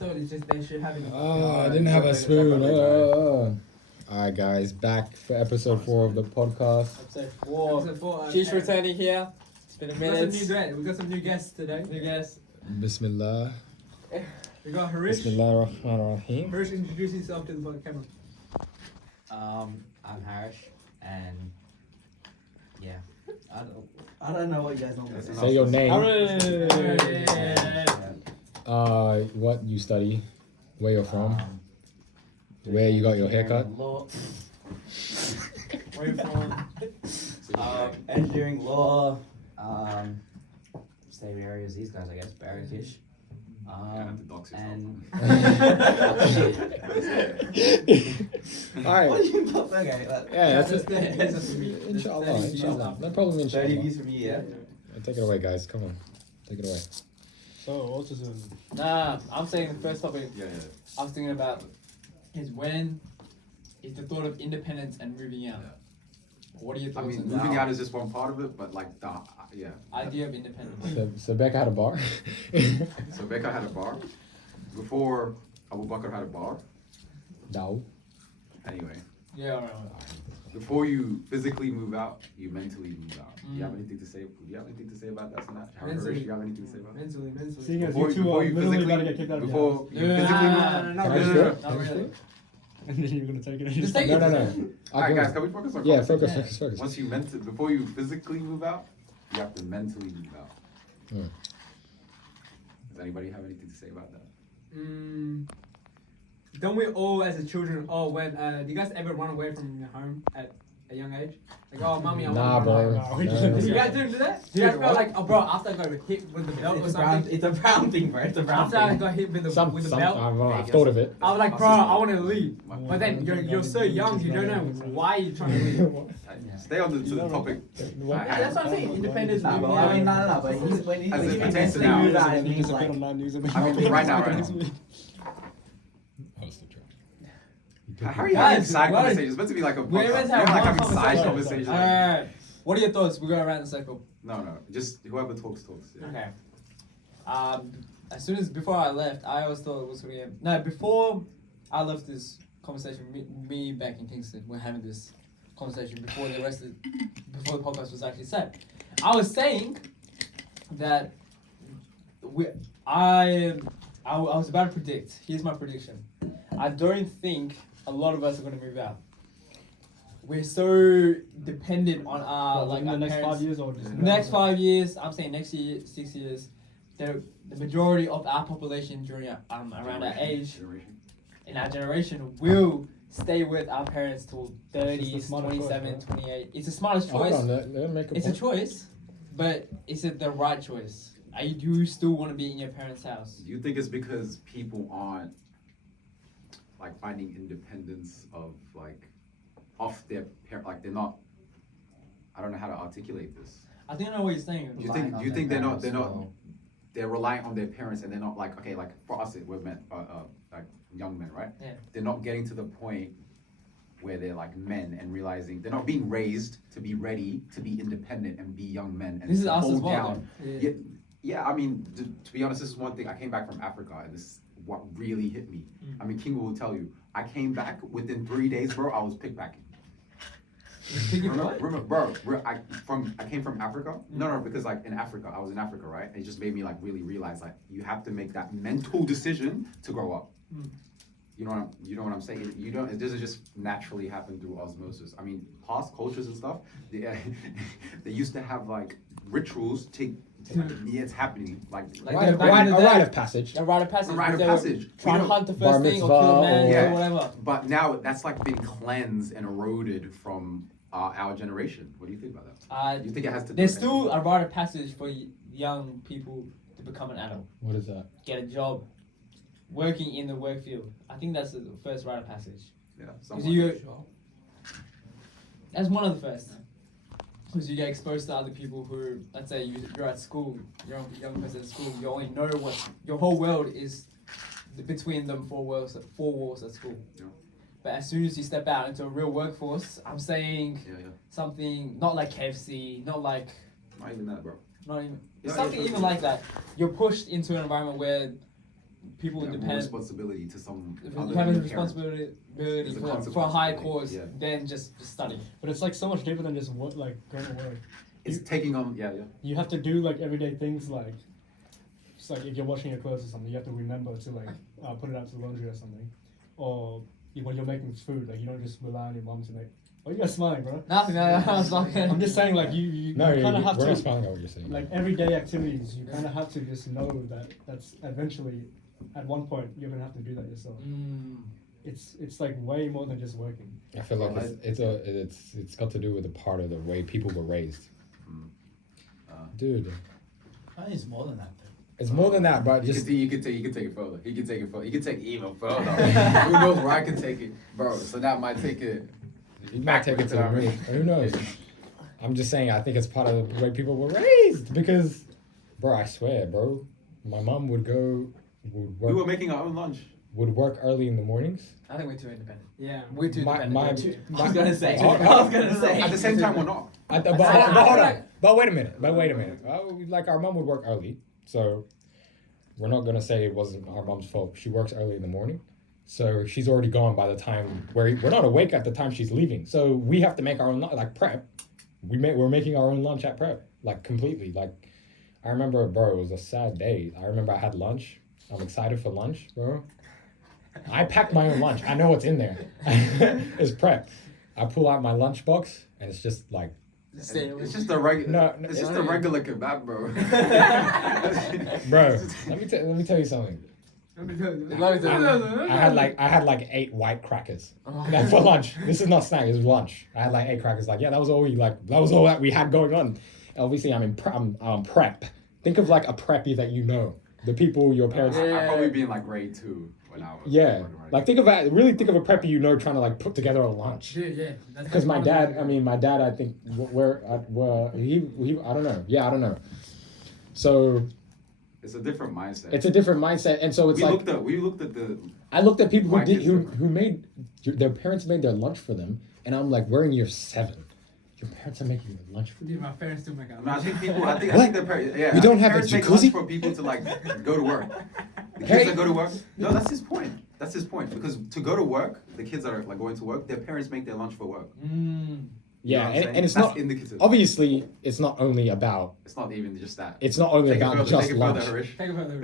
thought it's just they should have it. Oh, I didn't have a spoon. Alright, guys, back for episode 4 of the podcast. Episode 4. Episode 4. She's returning here. It's been a minute. We got some new guests today. New guest. Bismillah. We got Harish. Bismillah ar-Rahman ar-Rahim. Harish, introduce yourself to the camera. I'm Harish, and yeah, I don't know what you guys normally say. Say your name. Hooray! What you study, where you're from, where you got your haircut. Law, Where you from? engineering, law, same areas. These guys, I guess, Barrackish. And Alright. what do you put? Okay, Yeah, that's Just it. the- Inshallah. No problem, 30 inshallah. views from you, yeah. Take it away, guys. Come on. Take it away. So, autism. Nah, I'm saying the first topic Yeah. I was thinking about is when is the thought of independence and moving out. What are your I thoughts mean, on moving that? out is just one part of it, but like, yeah. Idea of independence. So Becca had a bar. So Becca had a bar. Before Abu Bakr had a bar. No. Anyway, Yeah, alright. before you physically move out, you mentally move out. Do you have Mm. anything to say? Do you have anything to say about that? Mentally. Do you have anything to say about that? Mentally. Seeing as Before you two before are you literally physically, about to get kicked out of your before house. you physically move out. No, Can I really. just do it? Not really. And then you're gonna take it and Just just take No, it. no, no. Alright, guys, can we focus on? Yeah, conversation? focus. Once you before you physically move out, you have to mentally move out. Hmm. Does anybody have anything to say about that? Don't we all, as a children, do you guys ever run away from your home at a young age? Like, oh, mommy, I Nah, want to run bro. away. No, we No. didn't Did you do guys that. do that? Do you guys Dude, feel what? like, oh, bro, after I got hit with the belt or something? It's a brown thing, bro. It's a brown After I thing. got hit with the Some, belt, I've thought of it. I was like, bro, I want to leave. My- But then you're so young, you don't know why you're trying to leave. Stay on the topic. Yeah, that's what I'm saying. Independence. Nah, but I mean, no. But he's when he As it when he pertains to mentally now. moved out, it It's means a bit like online news. I mean, right now. How are you having side Guys, conversations? It's meant to be like a We're podcast. meant to You're have like one having side conversation. conversations. Alright. What are your thoughts? We're going around the circle. No. Just whoever talks. Yeah. Okay. As soon as before I left, I always thought it was gonna be before I left this conversation, me back in Kingston, we're having this conversation before the podcast was actually set. I was saying that I was about to predict. Here's my prediction. I don't think a lot of us are gonna move out. We're so dependent on our Like in our the next parents. 5 years or just Next 5 years, I'm saying next year, 6 years, the majority of our population during around our age, Generation. in our generation, will stay with our parents till It's 30s, the smartest 27, choice, 28. It's the smartest Hold choice. on, let me make a It's a point. choice, but is it the right choice? Do you still want to be in your parents' house? Do you think it's because people aren't like finding independence of like off their like they're not? I don't know how to articulate this. I think I know what you're saying. Do you think they're relying on their parents and they're not like okay, like for us we're men like young men, right? Yeah. They're not getting to the point where they're like men and realizing they're not being raised to be ready to be independent and be young men and This is us hold as well, down. Yeah, I mean, to be honest, this is one thing. I came back from Africa, and this is what really hit me. I mean, Kingo will tell you. I came back within 3 days, bro. I was pickpacking. Remember, bro, I came from Africa. No, because like in Africa, I was in Africa, right? It just made me like really realize like you have to make that mental decision to grow up. You know what I'm saying? It doesn't just naturally happen through osmosis. I mean, past cultures and stuff, they used to have like rituals to yeah, it's happening. Like A back in the day, rite of passage. A rite of passage. A rite of they were passage. Try You and know, hunt the bar first thing or kill mitzvah a man or- or whatever. But now that's like been cleansed and eroded from our generation. What do you think about that? Do you think it has to do There's with still a rite of passage for young people to become an adult, What is that? get a job, working in the work field. I think that's the first rite of passage. Yeah, Because that's one of the first. Because you get exposed to other people who, let's say you're at school, you're a young person at school, you only know your whole world is between them four walls at school. Yeah. But as soon as you step out into a real workforce, I'm saying Yeah. something not like KFC, not like Not even that, bro. not even Yeah, something yeah, even like that. You're pushed into an environment where people You have more depend. responsibility to some If other you than have a your parents. responsibility There's a for a consequence high to it, cause, yeah. then just study. But it's like so much deeper than just what like going to work. It's taking on, yeah. You have to do like everyday things like, it's like if you're washing your clothes or something, you have to remember to like put it out to the laundry or something, or when you're making food, like you don't just rely on your mom to make. Oh, you guys smiling, bro? Nothing. I was like, I'm just saying, like you No, kind of have we're not to smiling at what you're saying. like everyday activities. You kind of have to just know that that's eventually, at one point, you're gonna have to do that yourself. It's like way more than just working. I feel like it's got to do with a part of the way people were raised. Dude, I think it's more than that, though. it's more than that, but You just can take it further. He can take it further. He can take it even further. Who knows where I can take it, bro? So that might take it. you might take it to the backwards, moon. Who knows? I'm just saying, I think it's part of the way people were raised because, bro, I swear, bro, my mom would We were work, making our own lunch. would work early in the mornings. I think we're too independent. Yeah. We're too My- independent. my- We're too- I was gonna say. Oh, I was gonna say. At the same time, we're not. But I hold on. like- But wait a minute. Like our mom would work early, so we're not gonna say it wasn't our mom's fault. She works early in the morning, so she's already gone by the time we're not awake at the time she's leaving. So we have to make our own like prep. We're making our own lunch at prep, like completely. Like I remember, bro, it was a sad day. I remember I had lunch. I'm excited for lunch, bro. I packed my own lunch. I know what's in there. It's prep. I pull out my lunch box and it's just like. It's just a regular. No, It's just a regular kebab, bro. Bro, let me tell you something. Let me tell you. I had like 8 white crackers like, for lunch. This is not snack. It was lunch. I had like 8 crackers. Like that was all that we had going on. Obviously, I'm prep. Think of like a preppy that you know. The people your parents. I'd probably be in like grade 2 when I was. Yeah, born, right? like think of a preppy you know trying to like put together a lunch. Yeah. Because my dad, I think he I don't know. Yeah, I don't know. So It's a different mindset. it's a different mindset, and so it's we like looked at the. I looked at people Why who kids who made their parents made their lunch for them, and I'm like, we're in year 7. Your parents are making your lunch for you. Dude, my parents still make a No, I think people. I What? think their parents. Yeah. You don't have a parents make jacuzzi? lunch for people to like go to work. The kids Hey. that go to work. No, that's his point. That's his point. Because to go to work, the kids that are like going to work, their parents make their lunch for work. You know Yeah, what I'm saying? and it's That's not indicative. obviously it's not only about It's not even just that. it's not only Take it about further, just take it further, lunch. Harish. Take it further.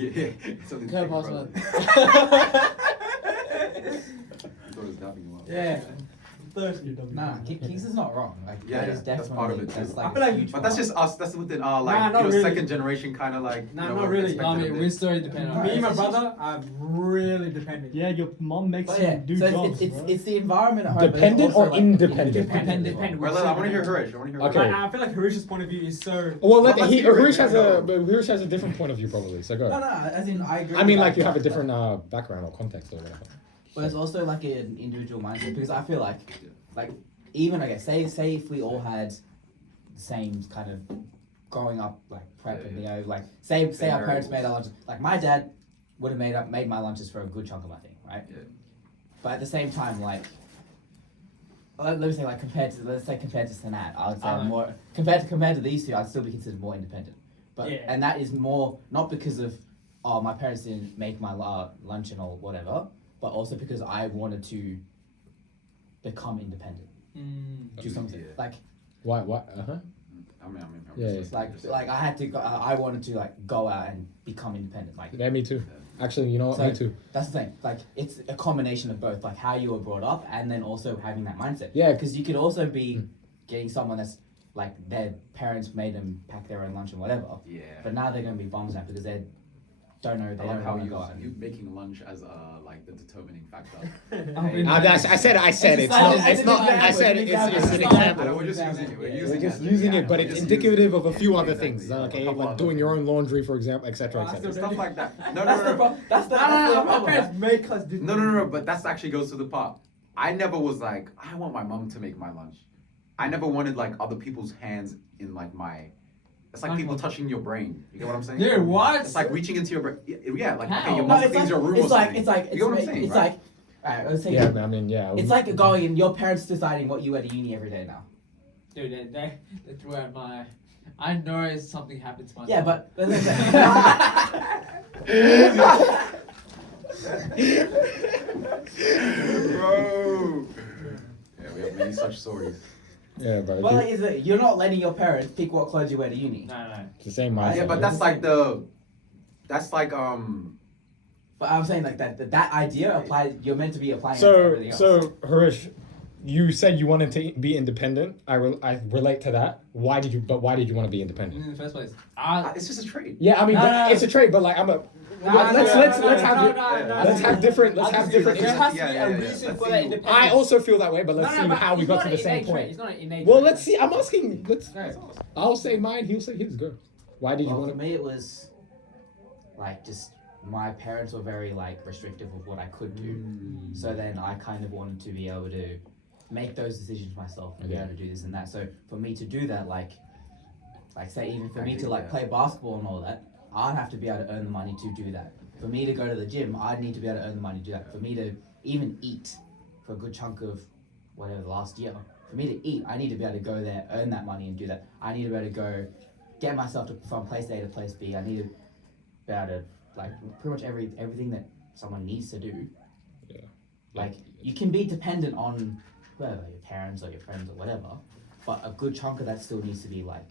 Yeah. It's only Go take it past further. that. I thought it was dapping you up. Yeah. Thirsty, Nah, Kings is not wrong. Like Yeah, that yeah, is that's definitely part of it that's too. like I feel like- a huge But that's part. just us. That's within our like Nah, not really. second generation kind of like. Nah, you know, not we're really. expected I of mean, it. we're still dependent on Me and my It's just- brother are really dependent. Yeah, your mom makes But you yeah, do so jobs, it's bro. it's the environment at home. but it's Dependent also, or like, independent? Dependent. Well, I want to hear Harish. I want to hear. Okay. Harish. I feel like Harish's point of view is so. Well, let's hear it, Harish yeah, Harish has a different point of view probably. So go. No, as in I agree. I mean, with like that, you have a but- different background or context or whatever. But it's also like an individual mindset because I feel like even I guess say if we all had the same kind of growing up like prep and you know like say our parents made our lunches like my dad would have made my lunches for a good chunk of my thing, right? Yeah. But at the same time, like let me say like compared to Sanat, I would say I'm more compared to these two, I'd still be considered more independent. But Yeah. and that is more not because of my parents didn't make my lunch and all whatever, but also because I wanted to become independent. Do something Yeah. like Why? Uh-huh. I mean, Yeah, just- like I had to go, I wanted to like go out and become independent. Like Yeah, me too. Actually, you know what? So- Me too. that's the thing. Like it's a combination of both, like how you were brought up and then also having that mindset. Yeah. Because you could also be getting someone that's like their parents made them pack their own lunch and whatever, Yeah. but now they're gonna be bums now because they don't know I they love don't how want to go out. you making lunch as like the determining factor. I said it's not. It's not. I said it's an I know example. we're just using it. We're We're using just it. using Yeah, it, but we're it's just indicative using of a few it. other Exactly, things. yeah, a Okay, couple like other doing your things. own laundry, for example, etc., Well, I etc. still Stuff like that. No, That's the no. pro- that's the My problem. parents make us do. No. But that actually goes to the part. I never was like, I want my mom to make my lunch. I never wanted like other people's hands in like my. It's like people touching your brain. You get what I'm saying? Dude, what? It's like reaching into your brain. Yeah, like How? okay, your No, mom it's cleans like, your room or it's like something. it's like You get what I'm it's, saying? it's right? like alright, let's say Yeah, I mean, yeah. it's like going and your parents deciding what you wear to uni every day now. Dude, they threw out my I know it's something happened to my Yeah, dad. but listen. Bro. Yeah, we have many such stories. Yeah, bro. Well, like, is it you're not letting your parents pick what clothes you wear to uni? No. It's the same mindset. Yeah, but that's like But I'm saying like that idea applies. You're meant to be applying it to So, everything else. so Harish, you said you wanted to be independent. I relate to that. Why did you want to be independent? In the first place, it's just a trade. Yeah, I mean, No, but no, it's a trait, but like let's have different There has to be Yeah, a yeah, reason let's for see. that independence. I also feel that way, but let's see how we got to the same point. It's not an innate Well, trait. let's see. I'm asking. I'll say mine. He'll say his. Go. Why did you Well, want for to? me, it was like just my parents were very like restrictive of what I could do. So then I kind of wanted to be able to make those decisions myself and be Okay. able to do this and that. So for me to do that, like say even for me to Actually, like yeah. play basketball and all that, I'd have to be able to earn the money to do that. For me to go to the gym, I'd need to be able to earn the money to do that. For me to even eat for a good chunk of whatever the last year, for me to eat, I need to be able to go there, earn that money and do that. I need to be able to go get myself from place A to place B. I need to be able to like pretty much everything that someone needs to do. Yeah. Like you can be dependent on whoever, your parents or your friends or whatever, but a good chunk of that still needs to be like,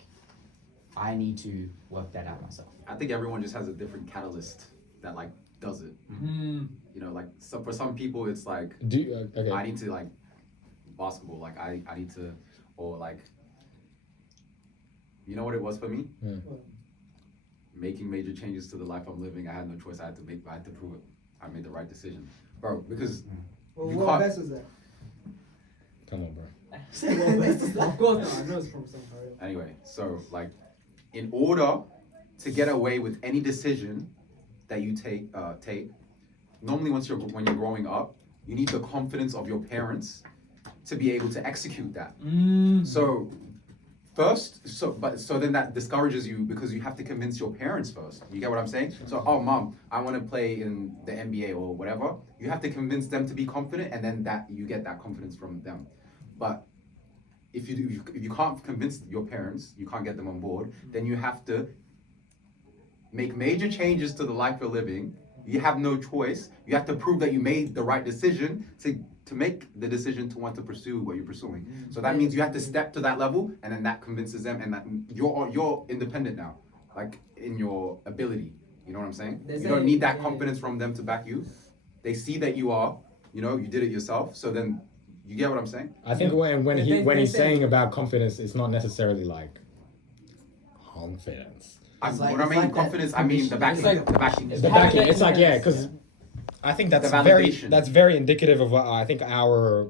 I need to work that out myself. I think everyone just has a different catalyst that like does it. Mm. You know, like for some people it's like Do okay. I need to like basketball, like I need to, or like, you know what it was for me? Yeah. Making major changes to the life I'm living. I had no choice. I had to prove it. I made the right decision, bro. Because Well, you what can't- advice was that? Come on, bro. Of course not. I know it's from some part. anyway, so like, in order to get away with any decision that you take, normally when you're growing up, you need the confidence of your parents to be able to execute that. So then that discourages you because you have to convince your parents first. You get what I'm saying? So, oh mom, I want to play in the NBA or whatever. You have to convince them to be confident, and then that you get that confidence from them. But if you can't convince your parents, you can't get them on board, then you have to make major changes to the life you're living. You have no choice. You have to prove that you made the right decision to make the decision to want to pursue what you're pursuing. So that means you have to step to that level, and then that convinces them, and that you're independent now, like in your ability. You know what I'm saying? They You say- don't need that yeah. confidence from them to back you. They see that you are, you did it yourself. So then, you get what I'm saying? I think when They he's say- saying about confidence, it's not necessarily like confidence. It's like- When I it's mean like that confidence, I mean the backing. It's like- the backing. The Having backing, that it's like yeah, confidence. because I think that's The very validation. indicative of what I think our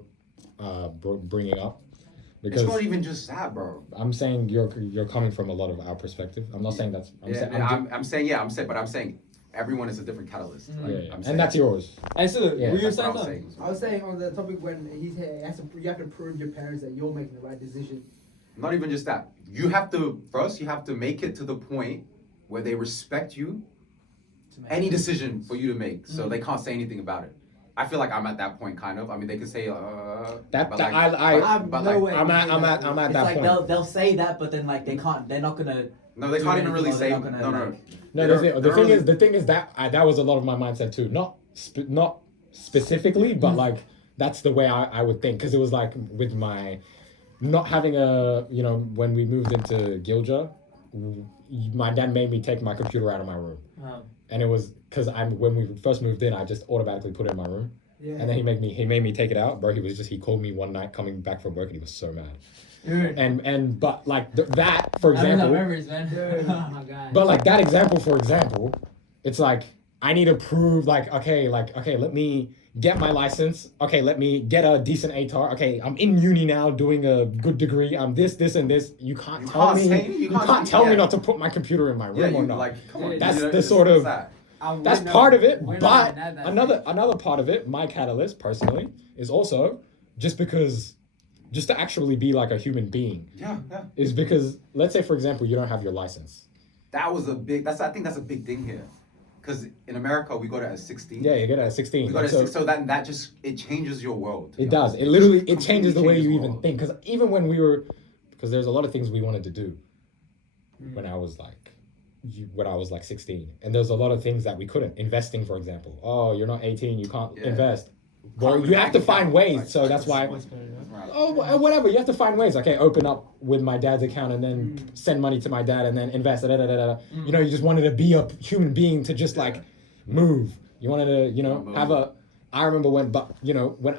bringing up. It's Because not even just that, bro. I'm saying you're coming from a lot of our perspective. I'm not saying that's. I'm Yeah, saying, I'm saying everyone is a different catalyst. Like, yeah, yeah. I'm And saying, that's yours. And so, Yeah, were you that's what saying I'm that? saying. I was saying on the topic when you have to prove your parents that you're making the right decision. Not even just that. You have to make it to the point where they respect you, any decision for you to make, so they can't say anything about it. I feel like I'm at that point, kind of. I mean, they can say, That but that like, I but no like, way. I'm at It's that like point. they'll say that, but then like they're not gonna. no, they do can't anything even really or say, they're not gonna, no. like- No, the thing is that that was a lot of my mindset too. Not specifically, but like that's the way I would think, because it was like with my not having when we moved into Gilja, my dad made me take my computer out of my room, and it was because when we first moved in, I just automatically put it in my room, Yeah. and then he made me take it out, bro. He called me one night coming back from work, and he was so mad. Dude. But like that, for I remember example, memories, man. Oh my god. but like that example, for example, it's like I need to prove okay, let me get my license. Okay, let me get a decent ATAR. Okay, I'm in uni now doing a good degree. I'm this, and this. You can't tell me. You can't tell me not to put my computer in my room Yeah, or you not. like, come on. Yeah, that's the it's- sort it's of- that. That's part of it, we're not but even at that another part of it, my catalyst personally, is also just to actually be like a human being, Yeah. is because let's say, for example, you don't have your license. That was I think that's a big thing here. Because in America, we got it at 16. Yeah, you get it at 16. We got it So- at 16, so that just, it changes your world. to It be does. honest. It literally just changes the way completely you changes even world. think. Because even when because there's a lot of things we wanted to do, when I was like 16, and there's a lot of things that we couldn't. Investing, for example. Oh, you're not 18, you can't Yeah. invest. Well, you have to find ways. So that's why. Right. Oh, whatever. You have to find ways. Okay, open up with my dad's account and then send money to my dad and then invest. You know, you just wanted to be a human being to just like move. You wanted to, you know, have a. I remember when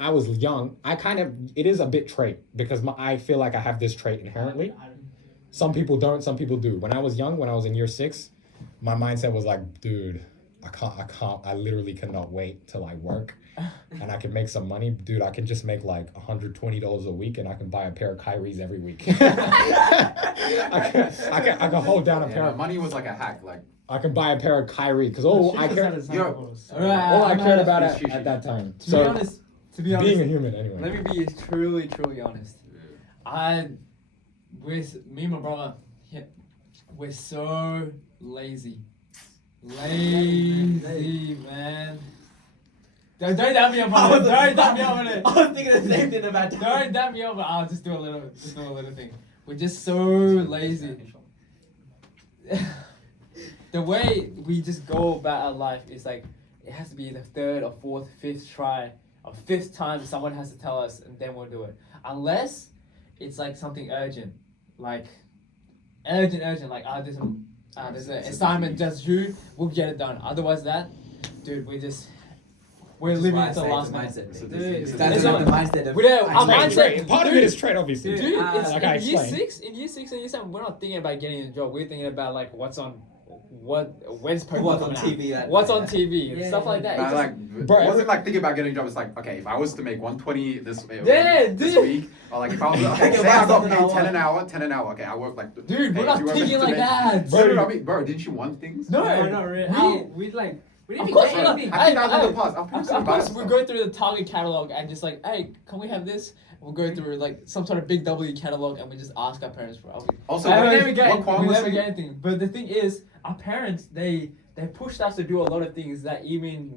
I was young, it is a bit trait because I feel like I have this trait inherently. Some people don't, some people do. When I was young, when I was in year 6, my mindset was like, dude, I literally cannot wait till I work and I can make some money. Dude, I can just make like $120 a week and I can buy a pair of Kyries every week. I can hold down a pair of money was like a hack, like I can buy a pair of Kyrie because I cared about it at that time. To be honest, being a human anyway. let me be truly honest. With me and my brother, we're so lazy, man. Don't dab me up on it. Don't dab me up on it. I was thinking the same thing about Don't dab me up. I'll just do a little thing. We're just so lazy. The way we just go about our life is like it has to be the 3rd or 4th, 5th try, or 5th time someone has to tell us, and then we'll do it. Unless it's like something urgent, like urgent, like there's an assignment just due, we'll get it done. Otherwise, dude, we're living it to the last minute. mindset. Dude, That's not the mindset of. our mindset. Part of it is trade, obviously. Dude, it's like I in year explained. 6 and year 7, we're not thinking about getting a job. We're thinking about like when's Pokemon What's on coming out? TV that What's day. on TV and stuff like that. Nah, It's just- like, Bro, it wasn't like thinking about getting a job. It's like, okay, if I was to make 120 this dude. week, or like if I was like, Think say about I got something paid I 10 an hour. Okay, I work like. Dude, hey, we're if not you were thinking to like make- that. No, I mean, bro, didn't you want things? No, not really. We didn't Of even course get we're not. anything. I think that was the pause. Of course, we go through the Target catalog and just like, hey, can we have this? We'll go through like some sort of big W catalog and we just ask our parents for it. Also, we what never get saying- anything. But the thing is, our parents they pushed us to do a lot of things that even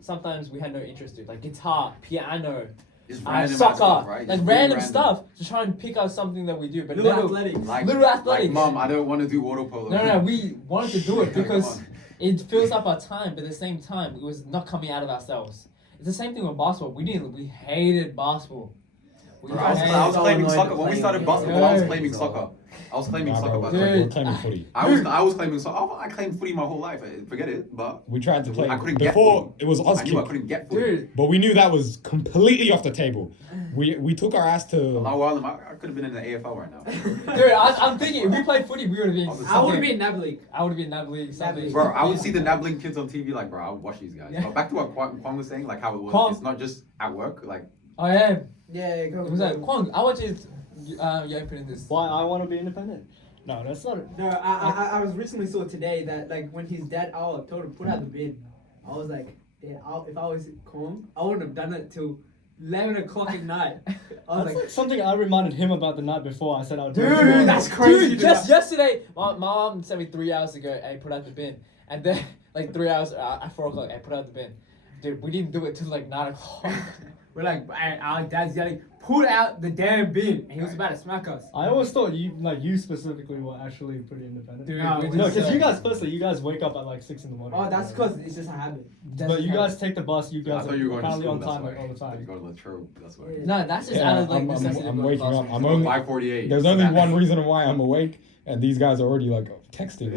sometimes we had no interest in, like guitar, piano, It's random soccer, stuff, right? like It's random really stuff to try and pick out something that we do. But Little never, athletics. Like, Little athletics. Like, mom, I don't want to do water polo. No, we wanted to do it Come because on. it fills up our time, but at the same time, it was not coming out of ourselves. It's the same thing with basketball. We hated basketball. Bro, I was so claiming annoyed soccer with when we playing started it. basketball. I was Yeah. claiming soccer. I was claiming Nah, soccer. bro, By we're the way. Dude. claiming footy. I was claiming soccer. I claimed footy my whole life. Forget it. But We tried to play I couldn't get before footy. it was I knew I Auskick, couldn't get footy. Dude, but we knew that was completely off the table. We took our ass to. Now, well, I could have been in the AFL right now. dude, I'm thinking if we played footy, we would have been. Obviously. I would have been Nab League. I would have been Nab League. Something. Bro, I would see the Nabling kids on TV, like, bro, I would watch these guys. Yeah. But back to what Kwang was saying, like how it was. Kwang. It's not just at work, like. Oh yeah. Yeah, go. It was like Kwang. I want you. You opening this. Why I want to be independent? No, that's not it. No, I was recently saw today that like when his dad told him to put out the bin, I was like, yeah, if I was calm, I wouldn't have done it till 11 o'clock at night. I was That's like, like something I reminded him about the night before. I said I would do it Dude, tomorrow. that's crazy, Dude, dude. just yesterday, my mom sent me 3 hours ago. I put out the bin, and then like 3 hours at 4 o'clock, I put out the bin. Dude, we didn't do it till like 9 o'clock. We're like, our dad's yelling, "Put out the damn bin!" And he was about to smack us. I always thought you specifically were actually pretty independent. Dude, No, we No, just, because you guys you guys wake up at like 6 in the morning. oh, that's because it's just a habit. But you guys take the bus. You I guys thought are you were going to apparently school. on That's time why. like all the You time. go to Latrobe. That's why. Yeah. No, that's just Yeah, out of like I'm necessity. I'm of waking going up. to I'm class. only. 5:48. There's only one reason why I'm awake, and these guys are already like texting.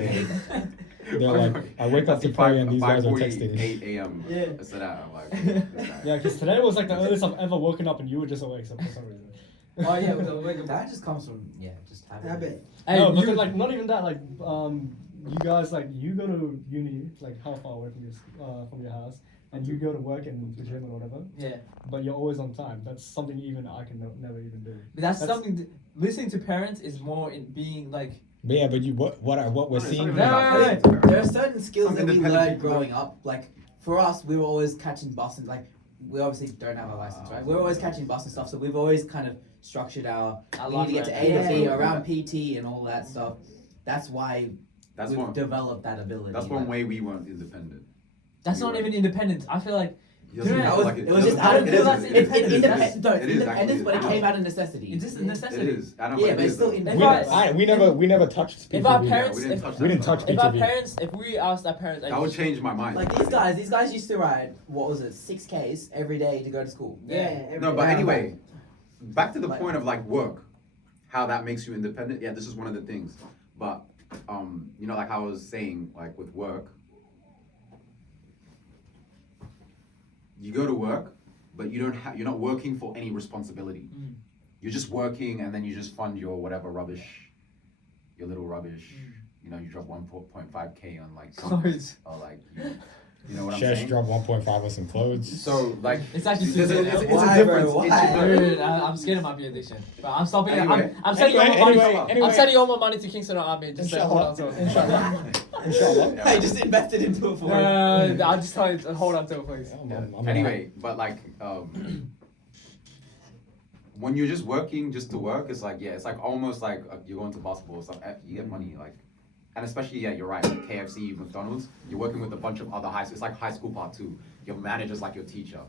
They're like, I wake up to pray, and these guys are texting. 8 a.m. Yeah. That's that. I'm like, this guy. Yeah, because today was like the earliest I've ever woken up, and you were just awake so for some reason. Oh yeah, it was a wake up That just comes from just habit. habit. Hey, No, but you, then, like not even that. Like you guys you go to uni like how far away from your house, and you go to work and the gym or whatever. yeah, But you're always on time. That's something even I can never even do. but that's That's- something. Listening to parents is more in being like. But yeah, but what we're No, seeing. it's No, not no, even about There are certain skills Some that we independent learned people. growing up. Like for us, we were always catching buses. Like we obviously don't have a license, right? We're always catching bus and stuff. So we've always kind of structured our. We need to get to A to B Yeah. around PT and all that stuff. That's why That's we've one. developed that ability. That's one way we weren't independent. That's You're not right. even independence. I feel like He doesn't Yeah, feel like It was just I out don't of feel that's it is. independence. No, It is, independence, actually. but it came out of necessity. It's just a It necessity. is. I don't Yeah, know but it's still If independence. we never touched speed If our TV. parents- we didn't if- touch we that didn't stuff. touch If our PTV. parents, if we asked our parents, That would change my mind. Like these guys used to ride, what was it, 6Ks every day to go to school. Yeah. No, but anyway, back to the Like- point of like work, how that makes you independent. Yeah, this is one of the things. But you know, like I was saying, like with work, you go to work, but you don't have. You're not working for any responsibility. Mm. You're just working, and then you just fund your whatever rubbish, your little rubbish. You know, you drop 1.5K on like Clothes. or like you know what I'm Shares saying. drop 1.5 on some clothes. So like It's actually there's too a, good. it's a Why, difference. bro? It's Why? Dude, I'm scared it might be addiction. But I'm stopping it. Anyway. I'm sending all my money. Anyway. I'm sending all my money to Kingston Army. Just to hold on to it. Inshallah. Inshallah. Yeah. I just invested into it for I'll just tell you to hold on to it, please. Anyway, but like when you're just working just to work, it's like it's like almost like you're going to basketball. It's like you get money like, and especially you're right. Like KFC, McDonald's, you're working with a bunch of other high school. It's like high school part 2. Your manager's like your teacher.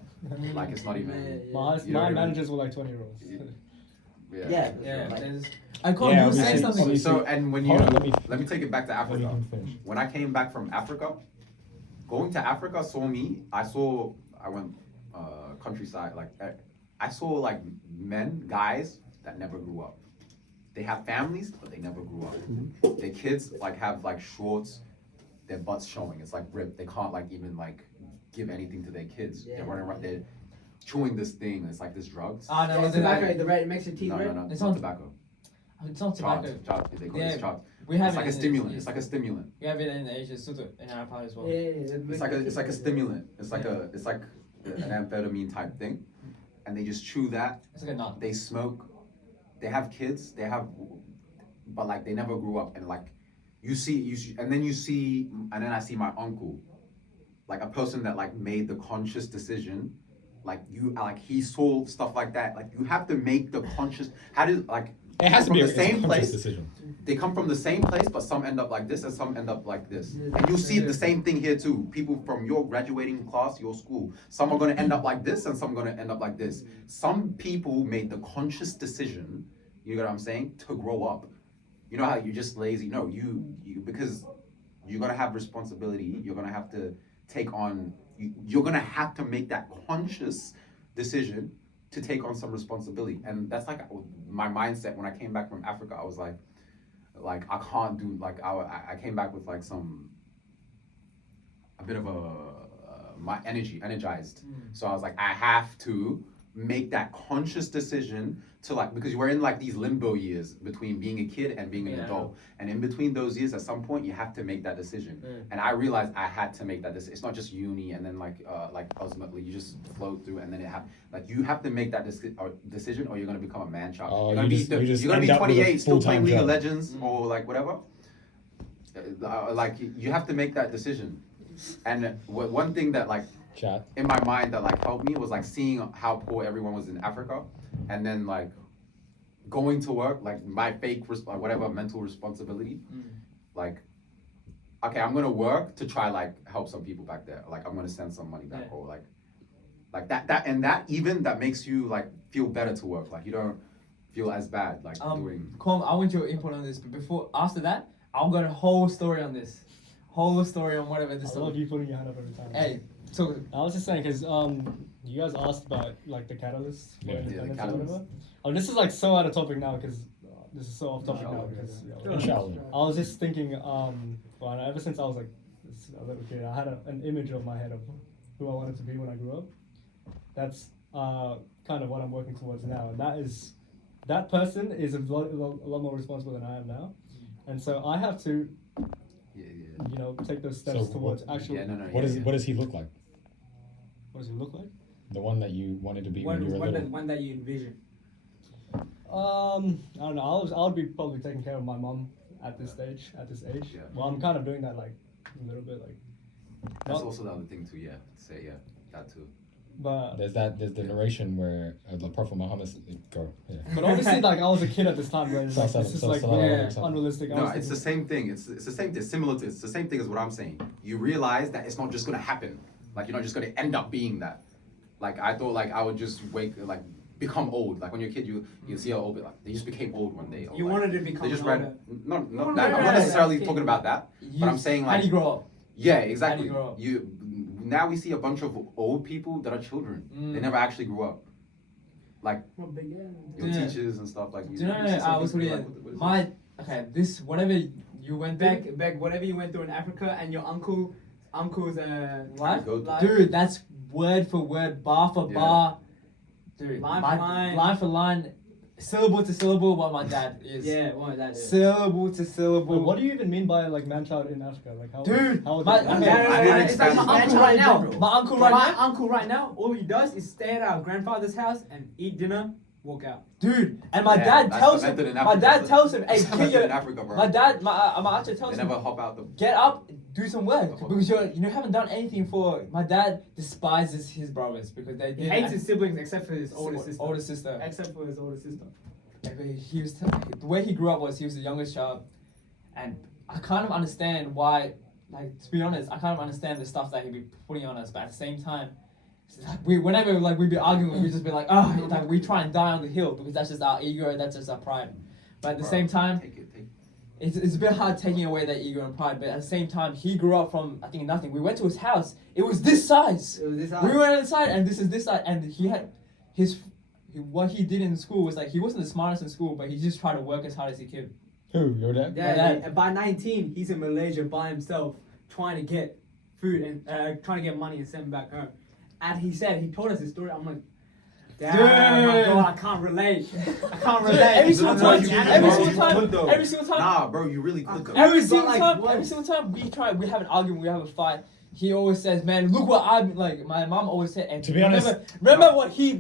Like it's not even. My You know what I mean? managers were like 20-year-olds. Yeah. Yeah. Like, I can't Yeah, you we say see- something. So and when you Hold on, let me take it back to Let me Africa. finish. When I came back from Africa, going to Africa I went countryside, like I saw like guys that never grew up. They have families, but they never grew up. Their kids like have like shorts, their butts showing. It's like ripped. They can't like even like give anything to their kids. They're running around, they're chewing this thing. It's like this drugs. Ah, no, Yeah, it's tobacco, the red, it makes your teeth No, red. no, no, It's it's not- not tobacco. It's not tobacco. Chopped. They call Yeah, it chopped. We have It's it like a in- stimulant. It's like a stimulant. We have it in Asia, in our part as well. Yeah, It's like a stimulant. It's like an amphetamine type thing, and they just chew that. It's like a nut. They smoke. They have kids. But like they never grew up, and like you see, and then I see my uncle, like a person that like made the conscious decision, like he saw stuff like that. Like you have to make the conscious. It has to from be the a same conscious place. decision. They come from the same place, but some end up like this and some end up like this. And you see the same thing here too. People from your graduating class, your school, some are going to end up like this and some are going to end up like this. Some people made the conscious decision, you know what I'm saying, to grow up. You know how you're just lazy? No, you because you're going to have responsibility. You're going to have to take on, you're going to have to make that conscious decision to take on some responsibility. And that's like my mindset when I came back from Africa. I was like I can't do like I came back with like a bit of my energized. So I was like I have to make that conscious decision to like, because we're in like these limbo years between being a kid and being an adult, and in between those years at some point you have to make that decision. And I realized I had to make that decision. It's not just uni and then like ultimately you just flow through and then like you have to make that decision or you're going to become a man child. Oh, You're going to you just be end up with a 28 still playing full-time League of job. Legends or like whatever. Like you have to make that decision. And one thing that like Chat. in my mind that like helped me was like seeing how poor everyone was in Africa, and then like going to work, like my fake whatever mental responsibility, like okay, I'm gonna work to try like help some people back there, like I'm gonna send some money back, or like that makes you like feel better to work, like you don't feel as bad like doing. Kwame, I want your input on this, but after that, I'll got a whole story on this, whole story on whatever this. I love you putting your hand up every time. Hey, so I was just saying, because you guys asked about like the catalyst for Yeah. independence Yeah, the or whatever. catalyst. Oh, this is like so out of topic now because this is so off topic now. Inshallah. Because, Inshallah. I was just thinking, well, ever since I was like a little kid, I had an image of my head of who I wanted to be when I grew up. That's kind of what I'm working towards now, and that person is a lot more responsible than I am now, and so I have to, take those steps So towards what- actual. What does he look like? What does he look like? The one that you wanted to be when you were little. One that you envision. I don't know. I'll be probably taking care of my mom at this age. Yeah. Well, I'm kind of doing that like a little bit like. That's not- also the other thing too. Yeah, say that too. But There's the narration where the Prophet Muhammad go. Yeah. but obviously like I was a kid at this time where it's like So- this is so- like so- very so- unrealistic. I No, was it's the thinking- same thing. It's the same thing. Similar to it's the same thing as what I'm saying. You realize that it's not just gonna happen. Like you're not just gonna end up being that. Like I thought like I would just become old. Like when you're a kid, you see how old they just became old one day. Or, You like, wanted to become they just older. read. No, No, I'm no, not no, necessarily no. talking about that. But I'm saying how do like you grow up? yeah, exactly. you grow up? You now we see a bunch of old people that are children. They never actually grew up. Like What big ass. your Yeah. teachers and stuff like Do you know? see some I was people really like, what is my okay. This whatever you went back. Back, whatever you went through in Africa, and your uncle's Life? Go life. Dude, that's word for word, bar for Yeah. bar. Dude, Line for line. line for line, syllable to syllable. What my dad is. Yeah, what that is. Syllable to Wait, syllable. what do you even mean by like man-child in Africa? Like how? Dude, how my- how- okay, I didn't It's like expect my it. uncle right now. My uncle My right now. uncle right now, all he does is stay at our grandfather's house and eat dinner, walk out. Dude, and my Yeah, dad that's tells the him. method in My Africa. dad tells him, "Hey, That's the kid, method in you-" Africa, bro. my dad, my actually tells They him, never hop out the. "Get up, do some work Okay. because you haven't done anything for." My dad despises his brothers because they He did hates his siblings except for his older sister. older sister. Except for his older sister. Like, he was the way he grew up was he was the youngest child, and I kind of understand why. Like to be honest, I kind of understand the stuff that he'd be putting on us, but at the same time, it's like whenever we'd be arguing, we'd just be like, oh, like we try and die on the hill because that's just our ego, that's just our pride. But at the Bro, same time, Take it. it's a bit hard taking away that ego and pride. But at the same time, he grew up from I think nothing. We went to his house. It was this size. It was this We went inside, and this is this side, and he had what he did in school was like he wasn't the smartest in school, but he just tried to work as hard as he could. Who? Your dad? Yeah, Dad. and by 19, he's in Malaysia by himself trying to get food and trying to get money and send him back home. And he told us his story. I'm like, damn, my Dude. God, I can't relate. I can't Dude, relate. every It's single not time, like you every could, single bro. You time, could, though. every single time, Nah, bro, you really could though. every But, single like, time, what? every single time we have an argument, we have a fight. He always says, "Man, look what I'm like." My mom always said, and To be honest- remember what guys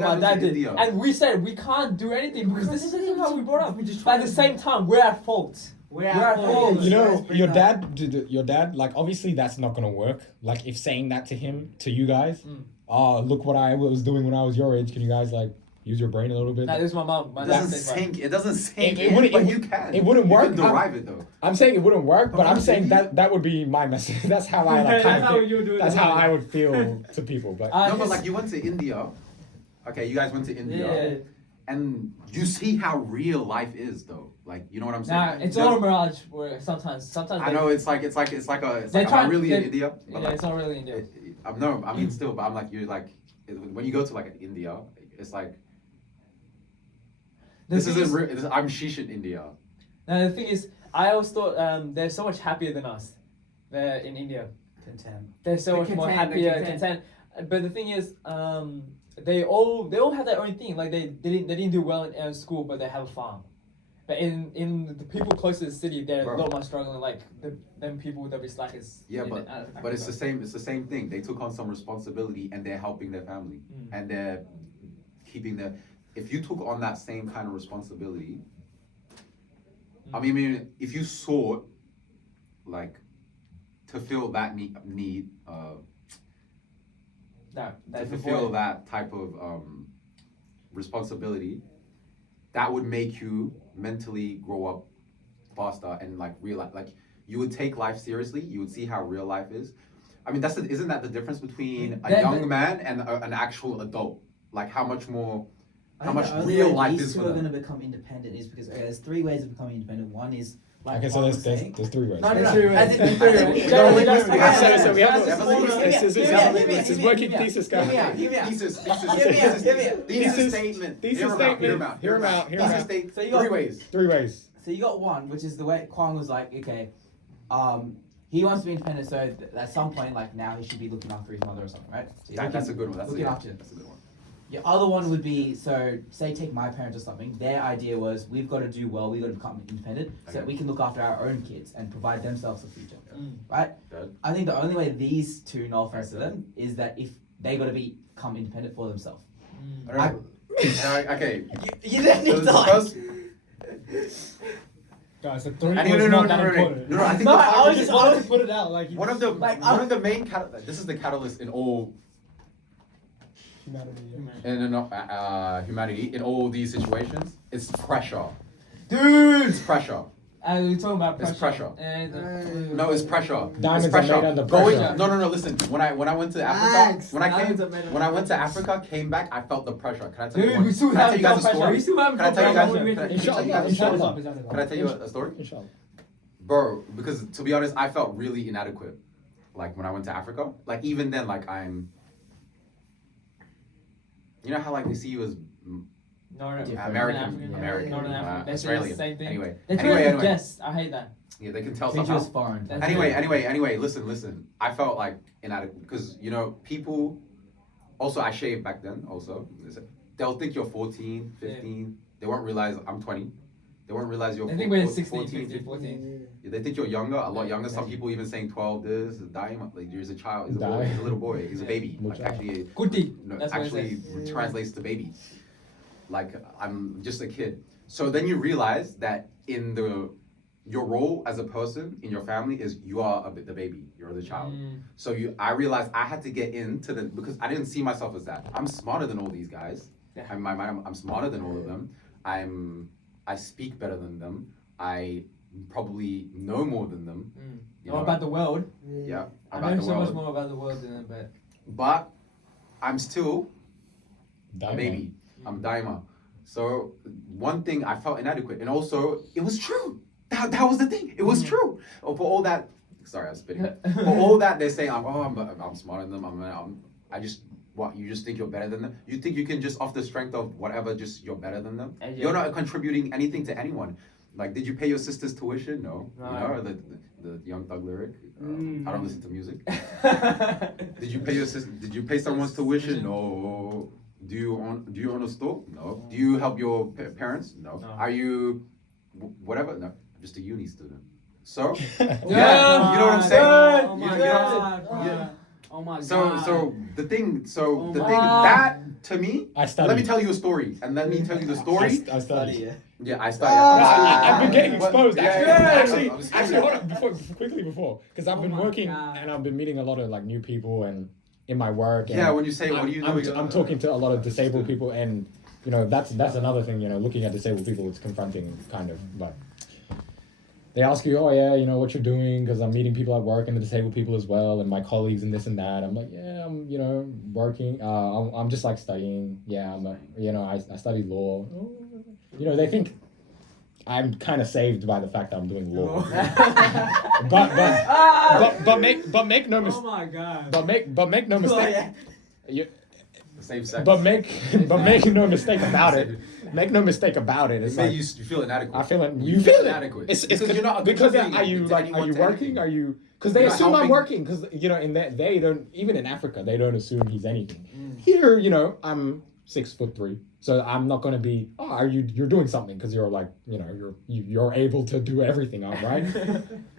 my went dad to did, India. and we said we can't do anything because this is how we brought up. We just But at the same time, we're at fault. We're We're at fault. You know, Let's bring your that. dad, like obviously that's not gonna work. Like if saying that to him, to you guys, Mm. oh look what I was doing when I was your age. Can you guys like use your brain a little bit? Nah, this is my mom. My It dad doesn't says, like, sink. It doesn't sink. It wouldn't- But it you would- can. it wouldn't You work. can derive it though. I'm saying it wouldn't work, but I'm I'm saying saying- that would be my message. That's how I like kind That's of how think. you do it. That's how I would feel to people. But Uh, No, but his- like you went to India. Okay, you guys went to India, Yeah. and you see how real life is though. Like you know what I'm saying? Nah, it's No, all a mirage. Where sometimes I they- know it's like They I'm try- not really in they- India. Yeah, But like, it's not really India. I'm no, I mean still, but I'm like you're like when you go to like India, it's like The this thing isn't. is- I'm sheesh in India. Now the thing is, I always thought they're so much happier than us. They're in India. Content. They're so They're much more content, they're happier, content. content. But the thing is, they all have their own thing. Like they didn't do well in school, but they have a farm. But in the people close to the city, they're Bro. a lot more struggling. Like them people that be slackers. Yeah, in but Africa. it's the same. It's the same thing. They took on some responsibility and they're helping their family and they're keeping their. If you took on that same kind of responsibility, I mean, if you sought like to fill that need that to fulfill that type of responsibility, that would make you mentally grow up faster and like realize like you would take life seriously. You would see how real life is. I mean, isn't that the difference between a young man and an actual adult? Like how much more, how much real life is These for two are them. going to become independent is because there's three ways of becoming independent. One is like okay, so Juan there's was there's, saying. there's three ways. No, There's no, three no. ways. I think There's there's three three ways. ways. No, Okay, let's- okay, okay, okay, so we have okay, to- okay, this okay, is hear me out, this is hear me out, working hear me out. thesis, Hear me guys. out, hear me out. Thesis Thesis- statement. thesis Hear 'em out, statement. hear 'em out, Hear 'em out, hear 'em Thesis out. statement. So you got- Three ways. Three ways. So you got one, which is the way Kwang was like, okay, he wants to be independent, so at some point, like now, he should be looking after his mother or something, right? So he's That's a good one. That's looking a, after them. that's a good one. Your other one would be, so say take my parents or something, their idea was we've got to do well, we've got to become independent so that Okay. we can look after our own kids and provide themselves a future, Mm. right? Good. I think the only way these two, no offense to them, is that if they got to become independent for themselves. I don't know. Okay. You didn't So need the to like. first, Guys, the three I was mean, no, not no, that no, no, important. no, no, I think No, the- I was just just- wanted to put it out like one of the Like, one of the main this is the catalyst in all humanity. Yeah. humanity in all these situations. It's pressure. Dude, It's pressure. we're talking about It's pressure. pressure. And No, it's pressure. Diamonds it's are pressure. made under Going, pressure. no. Listen, when I went to Africa, Facts. when I Diamonds came, are made when I under went to pressure. Africa, came back, I felt the pressure. Can I tell you? dude, One, we still can I have tell you guys a pressure. story? We still have Can I tell you guys? pressure. Inshallah, inshallah. Can I tell you a story? Inshallah. Bro, because to be honest, I felt really inadequate. Like when I went to Africa, like even then, like you know how like they see you as Northern Different. American, African. American, Northern African. They say the Australian. same thing. Anyway, They treat us anyway, as guests. I hate that. yeah, they can tell Treat you somehow. as foreign. That's Anyway, listen. I felt like inadequate because you know people. Also, I shaved back then. Also, they'll think you're 14, 15. They won't realize I'm 20. They won't realize you're I think we're 14, 16, 15, 15. 14. Yeah, they think you're younger, a lot younger. Some people even saying 12. This dying like there's a child. He's a boy. Dying. He's a little boy. He's a baby. Like Muchacho. actually, Kuti. no, That's what it actually says. translates to baby. Like I'm just a kid. So then you realize that in your role as a person in your family is you are the baby. You're the child. So I realized I had to get into because I didn't see myself as that. I'm smarter than all these guys. Yeah. I'm smarter than all of them. I speak better than them. I probably know more than them. You Or know? about the world. Yeah, I about know the so much world. more about the world than them, But I'm still a Diamond. baby. I'm Daima. So one thing I felt inadequate, and also it was true. That was the thing. It was true. For all that, sorry, I was spitting. For all that they're saying, I'm smarter than them. You just think you're better than them. You think you can just off the strength of whatever, just you're better than them. And You're not contributing anything to anyone. Like, did you pay your sister's tuition? No. No. You know the Young Thug lyric. I don't listen to music. but. Did you pay your sister? Did you pay someone's tuition? No. Do you own a store? No. Do you help your parents? No. No. Are you whatever? No. Just a uni student. So Yeah. you know what I'm saying? Oh You my know- god. yeah. Oh my god. So the thing Oh my that to me. I studied. Let me tell you a story, and let me tell you the story. I studied. Yeah, I studied. I've been getting But- exposed. yeah, Actually, I'm just- actually, hold on. Quickly before, because I've Oh been my working God. and I've been meeting a lot of like new people and in my work. And Yeah, when you say what do you do? I'm talking to a lot of disabled people, and you know that's another thing. You know, looking at disabled people, it's confronting, kind of. But they ask you, oh yeah, you know what you're doing, because I'm meeting people at work and the disabled people as well, and my colleagues and this and that. I'm like, yeah, I'm working. I'm just like studying. Yeah, I study law. You know, they think I'm kind of saved by the fact that I'm doing law. but make no Oh mistake. my god. But make no mistake. You, Same sex. but make no mistake about it. Make no mistake about it. It It's made like, you feel inadequate. I feel it. You You feel feel it. inadequate. It's Because you're not because contributing are you to like anyone are you to working? anything. Are you because they You're not assume I'm helping. working because they don't even in Africa they don't assume he's anything. Here I'm 6'3", so I'm not gonna be. Oh, are you're doing something because you're like you're able to do everything. All right.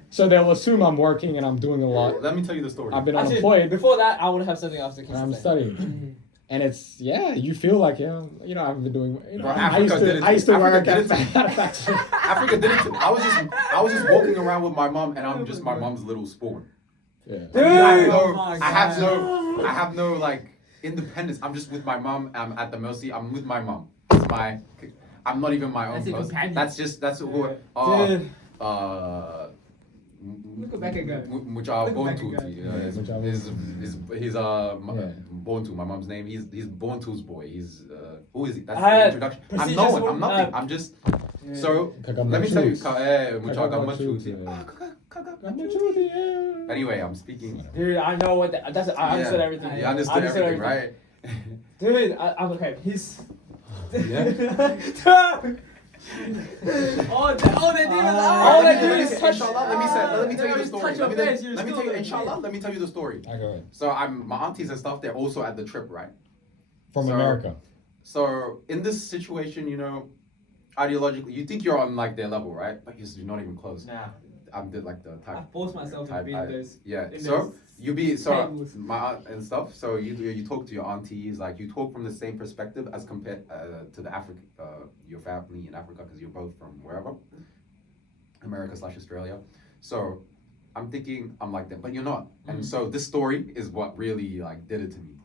So they'll assume I'm working and I'm doing a lot. Let me tell you the story. I've been Actually, unemployed before that, I would have something else to and consider. I'm studying. And it's you feel like I've been doing. Bro, I used to work Africa did it at a factory. Africa did it to me. I was just walking around with my mom, and I'm just my mom's little spawn. Yeah. I have no like independence. I'm just with my mom. I'm at the mercy. I'm with my mom. I'm not even my own That's your person. companion. That's who. Dude. Look back again. Mucha Look back Bontu. again. He's Yeah. Bontu. My mom's name. He's Bontu's boy. He's who is he? That's I the had introduction. I'm prestigious no one. one, I'm nothing. I'm just. So let me tell you. Mucha Kagabachuti, yeah. Anyway, I'm speaking. Dude, I know what that's. I understood everything. You understood everything, right? Dude, I'm okay. He's. Oh, they did it. All they do is touch. Inshallah, let me tell you the story. Touch your Let me face, you're let me still tell you, a inshallah, kid. let me tell you the story. I go ahead. So my aunties and stuff, they're also at the trip, right? From So- America. So in this situation, ideologically, you think you're on like their level, right? But you're not even close. Nah. I'm the I type. forced myself to type be I- in this. Yeah. in So those you be tables. my aunt and stuff. So you talk to your aunties, like you talk from the same perspective as compared to the your family in Africa, because you're both from wherever, America/Australia. So I'm thinking I'm like that, but you're not. And so this story is what really like did it to me.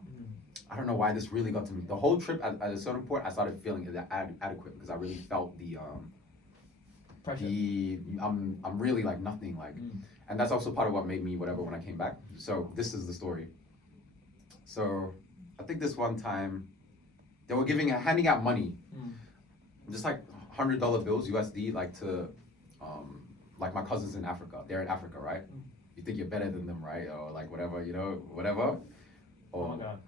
I don't know why this really got to me. The whole trip at a certain point, I started feeling adequate because I really felt the Pressure. I'm really like nothing like, and that's also part of what made me whatever when I came back. So this is the story. So I think this one time they were handing out money, just like $100 bills USD, like to like my cousins in Africa. They're in Africa, right? You think you're better than them, right? Or like whatever, you know, whatever. Oh Or my god.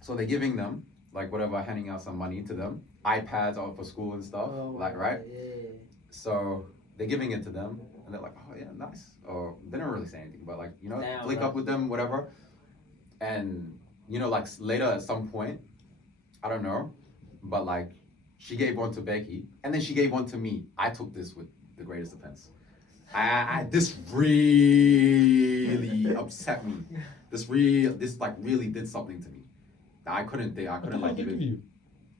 so they're giving them like whatever, handing out some money to them, iPads all for school and stuff, like right. Yeah. So they're giving it to them, and they're like, "Oh yeah, nice." Or they don't really say anything, but like you know, Damn, flick bro. up with them, whatever. And you know, like later at some point, I don't know, but like she gave one to Becky, and then she gave one to me. I took this with the greatest offense. This really upset me. This like really did something to me. I couldn't like give it you.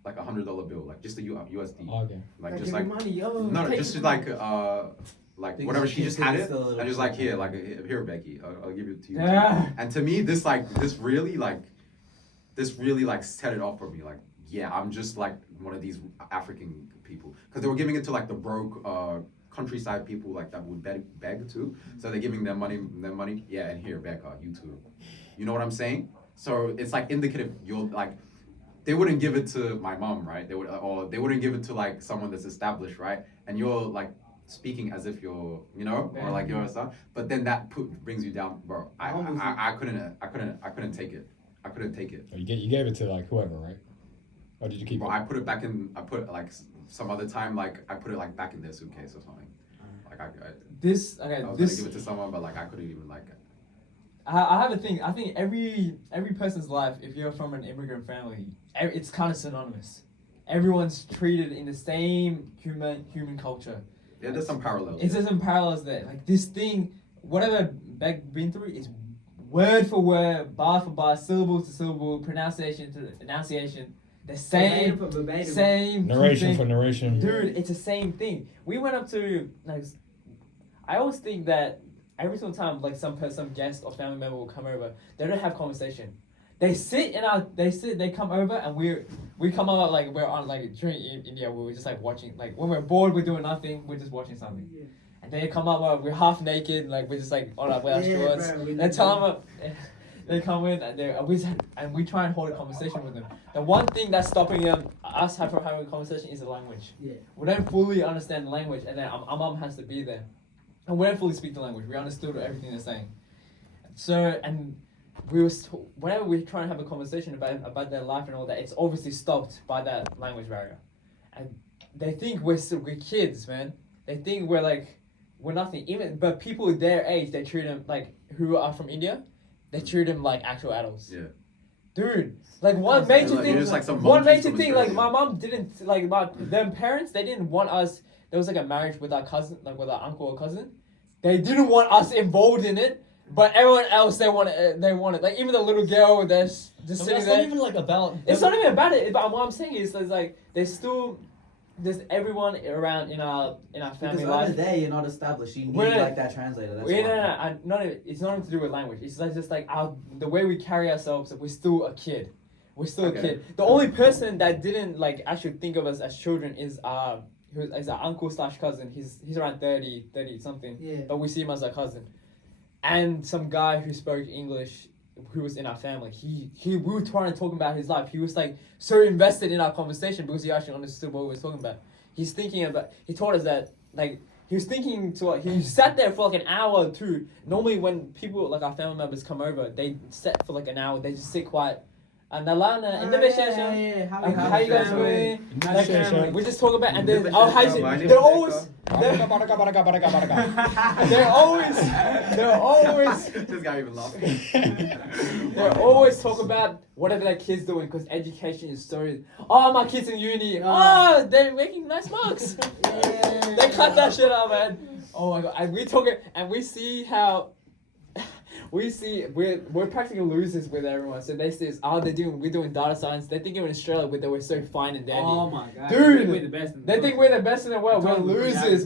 like $100 bill, like just a USD, Okay. like Like, just give like me money, yo. no, take just it. like Because whatever you she just can had see it, it's still a little and just like bit- here, like here, Becky, I'll give it to you. Yeah. And to me, this really set it off for me. Like, yeah, I'm just like one of these African people, because they were giving it to like the broke countryside people like that would beg too. So they're giving them money. Yeah, and here, Becca, you too. You know what I'm saying? So it's like indicative. You're like. They wouldn't give it to my mom, right? They wouldn't give it to like someone that's established, right? And you're like speaking as if you're, you know, or like you're stuff. But then that brings you down, bro. I couldn't take it. I couldn't take it. Oh, you gave it to like whoever, right? Or did you keep Bro, it? I put it like some other time, like I put it like back in their suitcase or something. Like I was gonna give it to someone, but like I couldn't even like. I have a thing. I think every person's life, if you're from an immigrant family, it's kind of synonymous. Everyone's treated in the same human culture. Yeah, there's some parallels. It's just some parallels there. Like this thing, whatever Beck been through, it's word for word, bar for bar, syllable to syllable, pronunciation to enunciation. The same, Verbatim for verbatim. same Narration thing. for narration. Dude, it's the same thing. We went up to like. I always think that every single time like some guest or family member will come over, they don't have conversation. They they come over and we come over like we're on like during India we were just like watching, like when we're bored we're doing nothing, we're just watching something. Yeah. And they come up, we're half naked, like we're just like on our way Yeah, shorts. bro, we They do tell them they come in and we try and hold a conversation with them. The one thing that's stopping us from having a conversation is the language. Yeah. We don't fully understand the language, and then our mom has to be there. And we don't fully speak the language. We understood everything they're saying. So, and we was whenever we try and have a conversation about their life and all that, it's obviously stopped by that language barrier. And they think we're kids, man. They think we're nothing. But people their age, they treat them like, who are from India, they treat them like actual adults. Yeah. Dude, like one major Like, thing, you're just like some one monkeys major from thing, like Australia. my mom didn't, like them parents, they didn't want us, there was like a marriage with our cousin, like with our uncle or cousin. They didn't want us involved in it, but everyone else, they wanted, like even the little girl that's just sitting That's there. not even like about. It's not even about it, but what I'm saying is, there's like, there's everyone around in our Because family over life. there, you're not established. You need We're- like that translator. That's Wait, why. it's nothing to do with language. It's like just like the way we carry ourselves. We're still a kid. We're still Okay. a kid. The only person that didn't like actually think of us as children is our uncle / cousin. He's around 30 something. Yeah. But we see him as our cousin. And some guy who spoke English, who was in our family. We were trying to talk about his life. He was like so invested in our conversation because he actually understood what we were talking about. He taught us that like he was thinking he sat there for like an hour or two. Normally when people like our family members come over, they sit for like an hour, they just sit quiet. And Alana, and Yeah. how you guys doing? Like, Indonesia. we just talk about and then Indonesia, how's it? my name They're is always Baraka. they're always This guy even laughing. they always talk about whatever their kids doing because education is so. Oh, my kids in uni. Oh, they're making nice marks. They cut that shit out, man. Oh my god, and we talk it, and we see how. We're practically losers with everyone. So they say, we're doing data science. They think in Australia we're so fine and dandy. Oh my god. Dude, we're the best. In the They world. think we're the best in the world. I We're told him we're losers. average.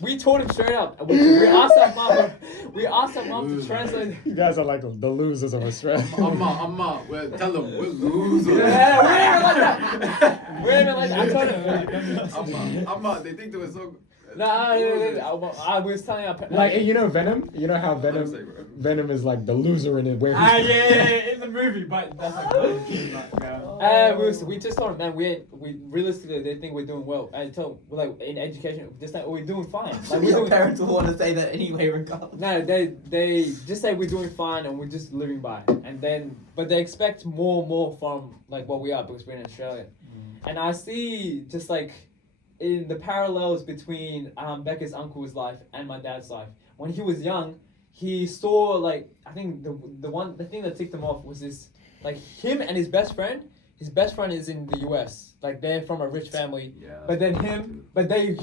We taught him straight up. We asked our mom to translate. You guys are like the losers of Australia. Amma, tell them we're losers. Yeah, we ain't even like that. We ain't even like that. I told him. Amma, they think they were so. No, I was telling our Like, you know Venom? You know how Let him Venom say, bro. Venom is like the loser in it where Ah, he's yeah, in the movie, but that's like, we just told them, man, we realistically they think we're doing well, and tell like in education, just like we're doing fine. Like we're Your doing, parents will want to say that anyway, regardless. no, they just say we're doing fine and we're just living by, and then but they expect more from like what we are because we're in Australia, and I see just like in the parallels between Becca's uncle's life and my dad's life. When he was young, he saw like I think the thing that ticked him off was this like him and his best friend. His best friend is in the US, like they're from a rich family. Yeah. But then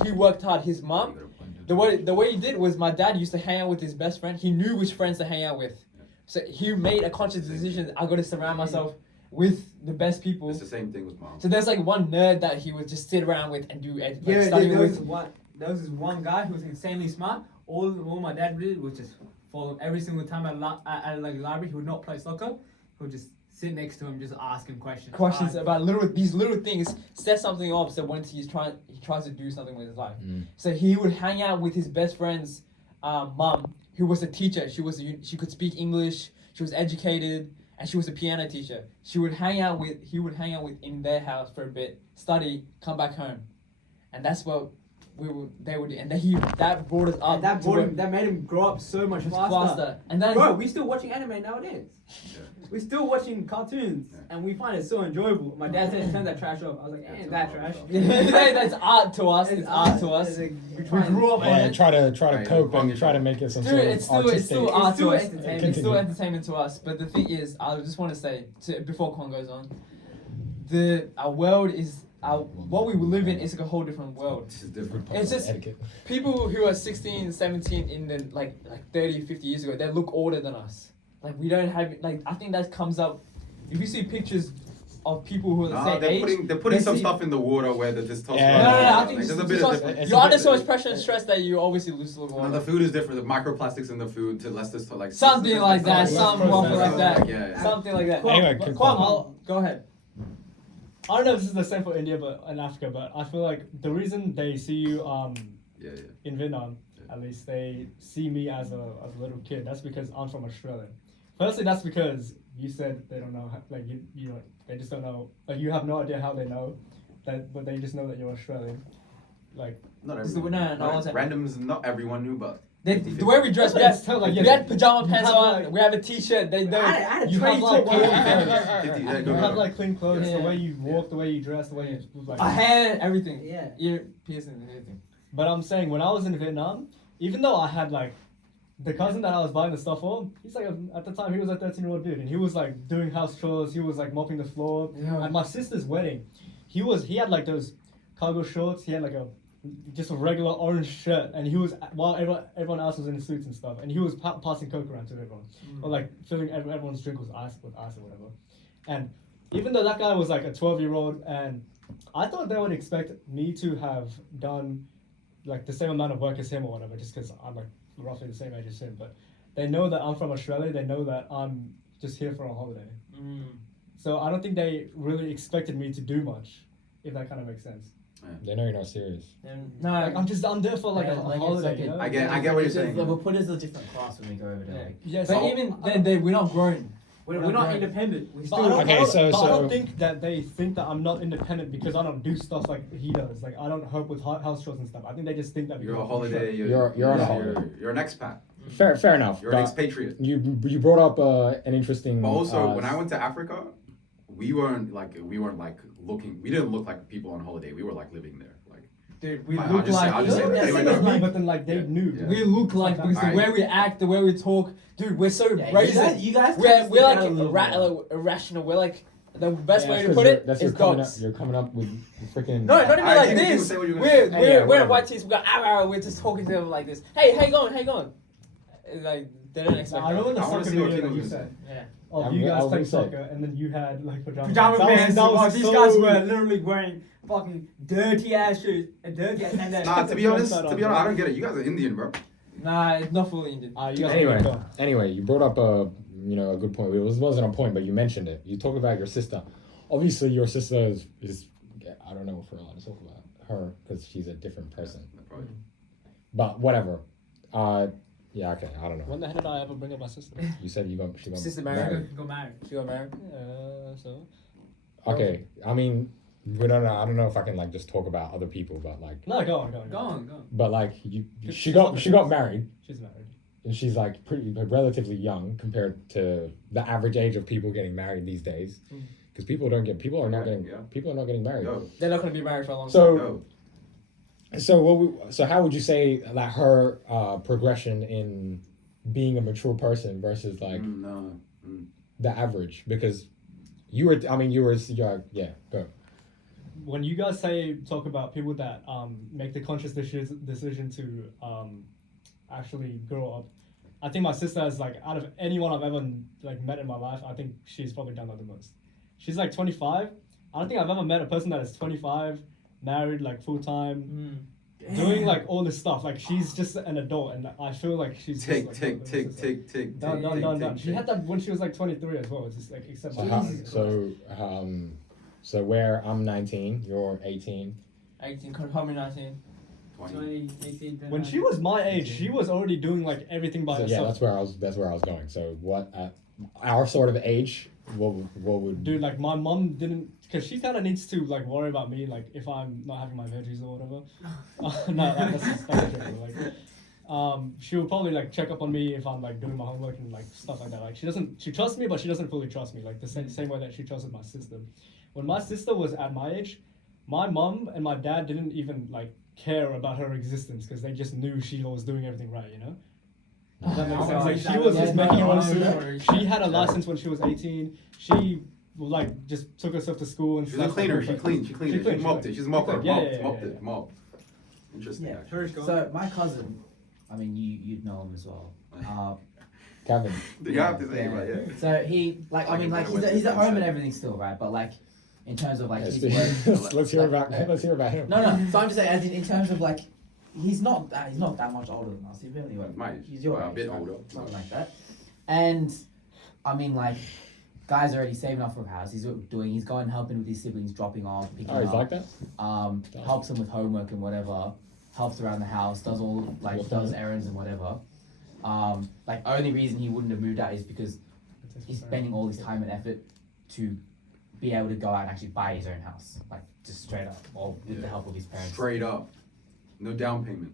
he worked hard. His mom, the way he did was my dad used to hang out with his best friend. He knew which friends to hang out with, so he made a conscious decision. I got to surround myself with the best people. It's the same thing with mom. So there's like one nerd that he would just sit around with and do Yeah, study there was with. there was this one guy who was insanely smart. All my dad did was just follow him every single time at like library. He would not play soccer. He would just sit next to him, just ask him questions. Questions about these little things set something off. So once he tries to do something with his life. So he would hang out with his best friend's mom, who was a teacher. She could speak English. She was educated, and she was a piano teacher. He would hang out with in their house for a bit, study, come back home, and that's what they would do. And then that brought us up. And that made him grow up so much faster. And then Bro, we still watching anime nowadays. Yeah. We're still watching cartoons, and we find it so enjoyable. My dad said, "Turn that trash off." I was like, "Ain't that trash?" that's art to us. It's art to us. It's like, We grew up on yeah, it. try to Right, cope and yeah. try to make it some Dude, sort of it's artistic. still art to us. entertainment. It's still Continue. entertainment to us. But the thing is, I just want to say before Con goes on, our world is what we live in is like a whole different world. This is different. It's just etiquette. people who are 16, 17 in the like 30, 50 years ago, they look older than us. Like we don't have like I think that comes up if you see pictures of people who are the Nah, same they're age. putting they some see- stuff in the water where the testosterone. Yeah. No, I like, think there's it's a bit because of difference. you're under so much pressure and stress that you obviously lose a little No, the food is different. The microplastics in the food to less this like Something like that, less something processed. like that, Yeah. something like that. Anyway, But- continue. go ahead. I don't know if this is the same for India, but in Africa. But I feel like the reason they see you Yeah. in Vietnam, at least they see me as a little kid. That's because I'm from Australia. Firstly, that's because you said they don't know, like you know, they just don't know. Like you have no idea how they know that, but they just know that you're Australian. Like Not Just the- everyone. no, I wasn't- Randoms. Not everyone knew, but The way we dress, we That's had, like, we yeah, had pajama you pants have, on, like- we have a t-shirt, they don't. I had a you have trade like top. clean yeah, clothes. go, You go. have like clean clothes. Yeah. The way you walk, the way you dress, the way you like. A hair, everything. Yeah. Ear piercing and everything. But I'm saying when I was in Vietnam, even though I had like the cousin that I was buying the stuff for, he's like at the time he was a 13-year-old dude, and he was like doing house chores. He was like mopping the floor. Yeah. At my sister's wedding, he had like those cargo shorts. He had like just a regular orange shirt, and he was while everyone else was in suits and stuff, and he was passing coke around to everyone, or like filling everyone's drink with ice or whatever. And even though that guy was like a 12-year-old, and I thought they would expect me to have done like the same amount of work as him or whatever, just because I'm like roughly the same age as him. But they know that I'm from Australia. They know that I'm just here for a holiday. So I don't think they really expected me to do much, if that kind of makes sense. They know you're not serious. No, Like I'm there for like Yeah, a like, it's holiday. like you know? I get what you're saying. We'll put us as a different class when we go over there. Yeah. Like, Yeah, but so even I- then, we're not grown. We're not independent. We But still. I don't, Okay, I don't, so- but I so- don't think that they think that I'm not independent because I don't do stuff like he does. Like I don't help with house chores and stuff. I think they just think that You're a because I'm from holiday. You're on a holiday. You're an expat. Fair enough. You're an But expatriate. you brought up an interesting. But also, when I went to Africa, we weren't like looking. We didn't look like people on holiday. We were like living there. Like Dude, we I'll look just say- like I'll just say They that. say They it's were me, but then like they Yeah. knew. Yeah. we look like because the Alright. way we act, the way we talk, dude, we're so yeah, brazen. you guys We're kinda stick out a like little bit. irrational. We're like the best Yeah, way to that's put 'cause it that's is you're coming dogs. up. You're coming up with freaking. No, not even Alright, like you can this. say what you're We're gonna say. we're Yeah, we're whatever. white tees. We got we're just talking to them like this. Hey, how you going? How you going? Like they don't expect. I remember the I wanna soccer see what video that Kino you was said. Yeah. Of I'm- you I guys was playing gonna say. soccer, and then you had like pajamas. Pajama pants. That was These so- guys were literally wearing fucking dirty ass shoes, and dirty ass and Nah, to be honest, Upside I down. don't get it. You guys are Indian, bro. Nah, it's not fully Indian. You guys Anyway, you brought up a good point. It wasn't a point, but you mentioned it. You talk about your sister. Obviously, your sister is I don't know if we're allowed to talk about her because she's a different person. Probably. But whatever. Yeah, okay, I don't know. When the hell did I ever bring up my sister? You said she got Sister married. married. Go married. She got married. So. Okay, I mean, we don't know. I don't know if I can like just talk about other people, but like, No, go on. Go on. but like, she got married, She's married. and she's like pretty relatively young compared to the average age of people getting married these days. Because people are not getting married. Yo, They're not gonna be married for a long time. So, yo. so how would you say that her progression in being a mature person versus like No. the average? Because you're go. When you guys talk about people that make the conscious decision to actually grow up, I think my sister is like, out of anyone I've ever like met in my life, I think she's probably done that the most. She's like 25. I don't think I've ever met a person that is 25, married like full time, doing like all this stuff. Like she's just an adult, and I feel like she's Tick, just, tick, like, tick, tick, tick, Done. tick, She had that when she was like 23 as well. It's just like except So where I'm 19, you're 18. 18, probably 19. 20, 18, when she was my age, she was already doing like everything by So, yeah, herself. that's where I was going. So what at our sort of age, what would Dude, like my mom didn't, because she kind of needs to like worry about me, like if I'm not having my veggies or whatever. No, that's joking. Like, she will probably like check up on me if I'm like doing my homework and like stuff like that. Like she trusts me, but she doesn't fully trust me. Like the same way that she trusted my sister. When my sister was at my age, my mom and my dad didn't even like care about her existence because they just knew she was doing everything right, you know? Does that make sense? Like she was just making her own food. She had a license when she was 18. She like just took herself to school and She's a cleaner. She cleaned. She mopped it. She's a mopper. Mopped. Interesting. Yeah. Actually. So my cousin, I mean, you'd know him as well. Kevin? You have to say about yeah. So he like I mean like he's at home and everything still, right? But like in terms of like his work, let's hear about him. No. So I'm just saying, as in terms of like, he's not that much older than us. He's really what? My age. He's your Well, a age, bit right? older. something like that. And I mean, like, guy's already saving up for a house. He's going helping with his siblings, dropping off, picking Oh, he's up. like that? Helps them with homework and whatever. Helps around the house. Does all like does errands and whatever. Like only reason he wouldn't have moved out is because he's spending all his time and effort to be able to go out and actually buy his own house, like just straight up, or with the help of his parents. Straight up. No down payment.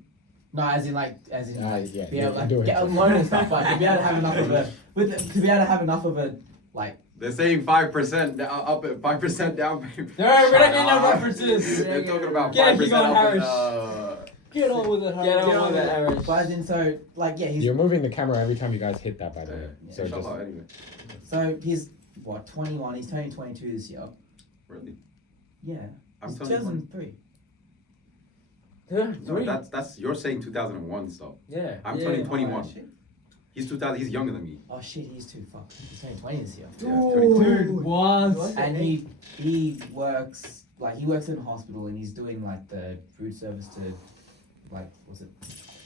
No, as in Yeah, be able to doing get a it. loan and stuff, but to be able to have enough of a to be able to have enough of a like. They're saying 5% up at 5% down payment. No, we're not getting no references. They're talking about Get 5% it, up. Harris. Get on with it, Get on with it, Harris. But as in, so like yeah, You're moving the camera every time you guys hit that, by the way. Yeah. So just, Inshallah, anyway. so he's what 21. He's turning 22 this year. Really? Yeah, I'm he's telling you. 2003. No, that's you're saying 2001 stuff. Yeah. I'm yeah. turning Oh, 21. shit. He's 2000. He's younger than me. Oh shit, he's too fucked. He's turning 20 this year. Yeah, 22. Dude, what? And he works in a hospital and he's doing like the food service to like what's it,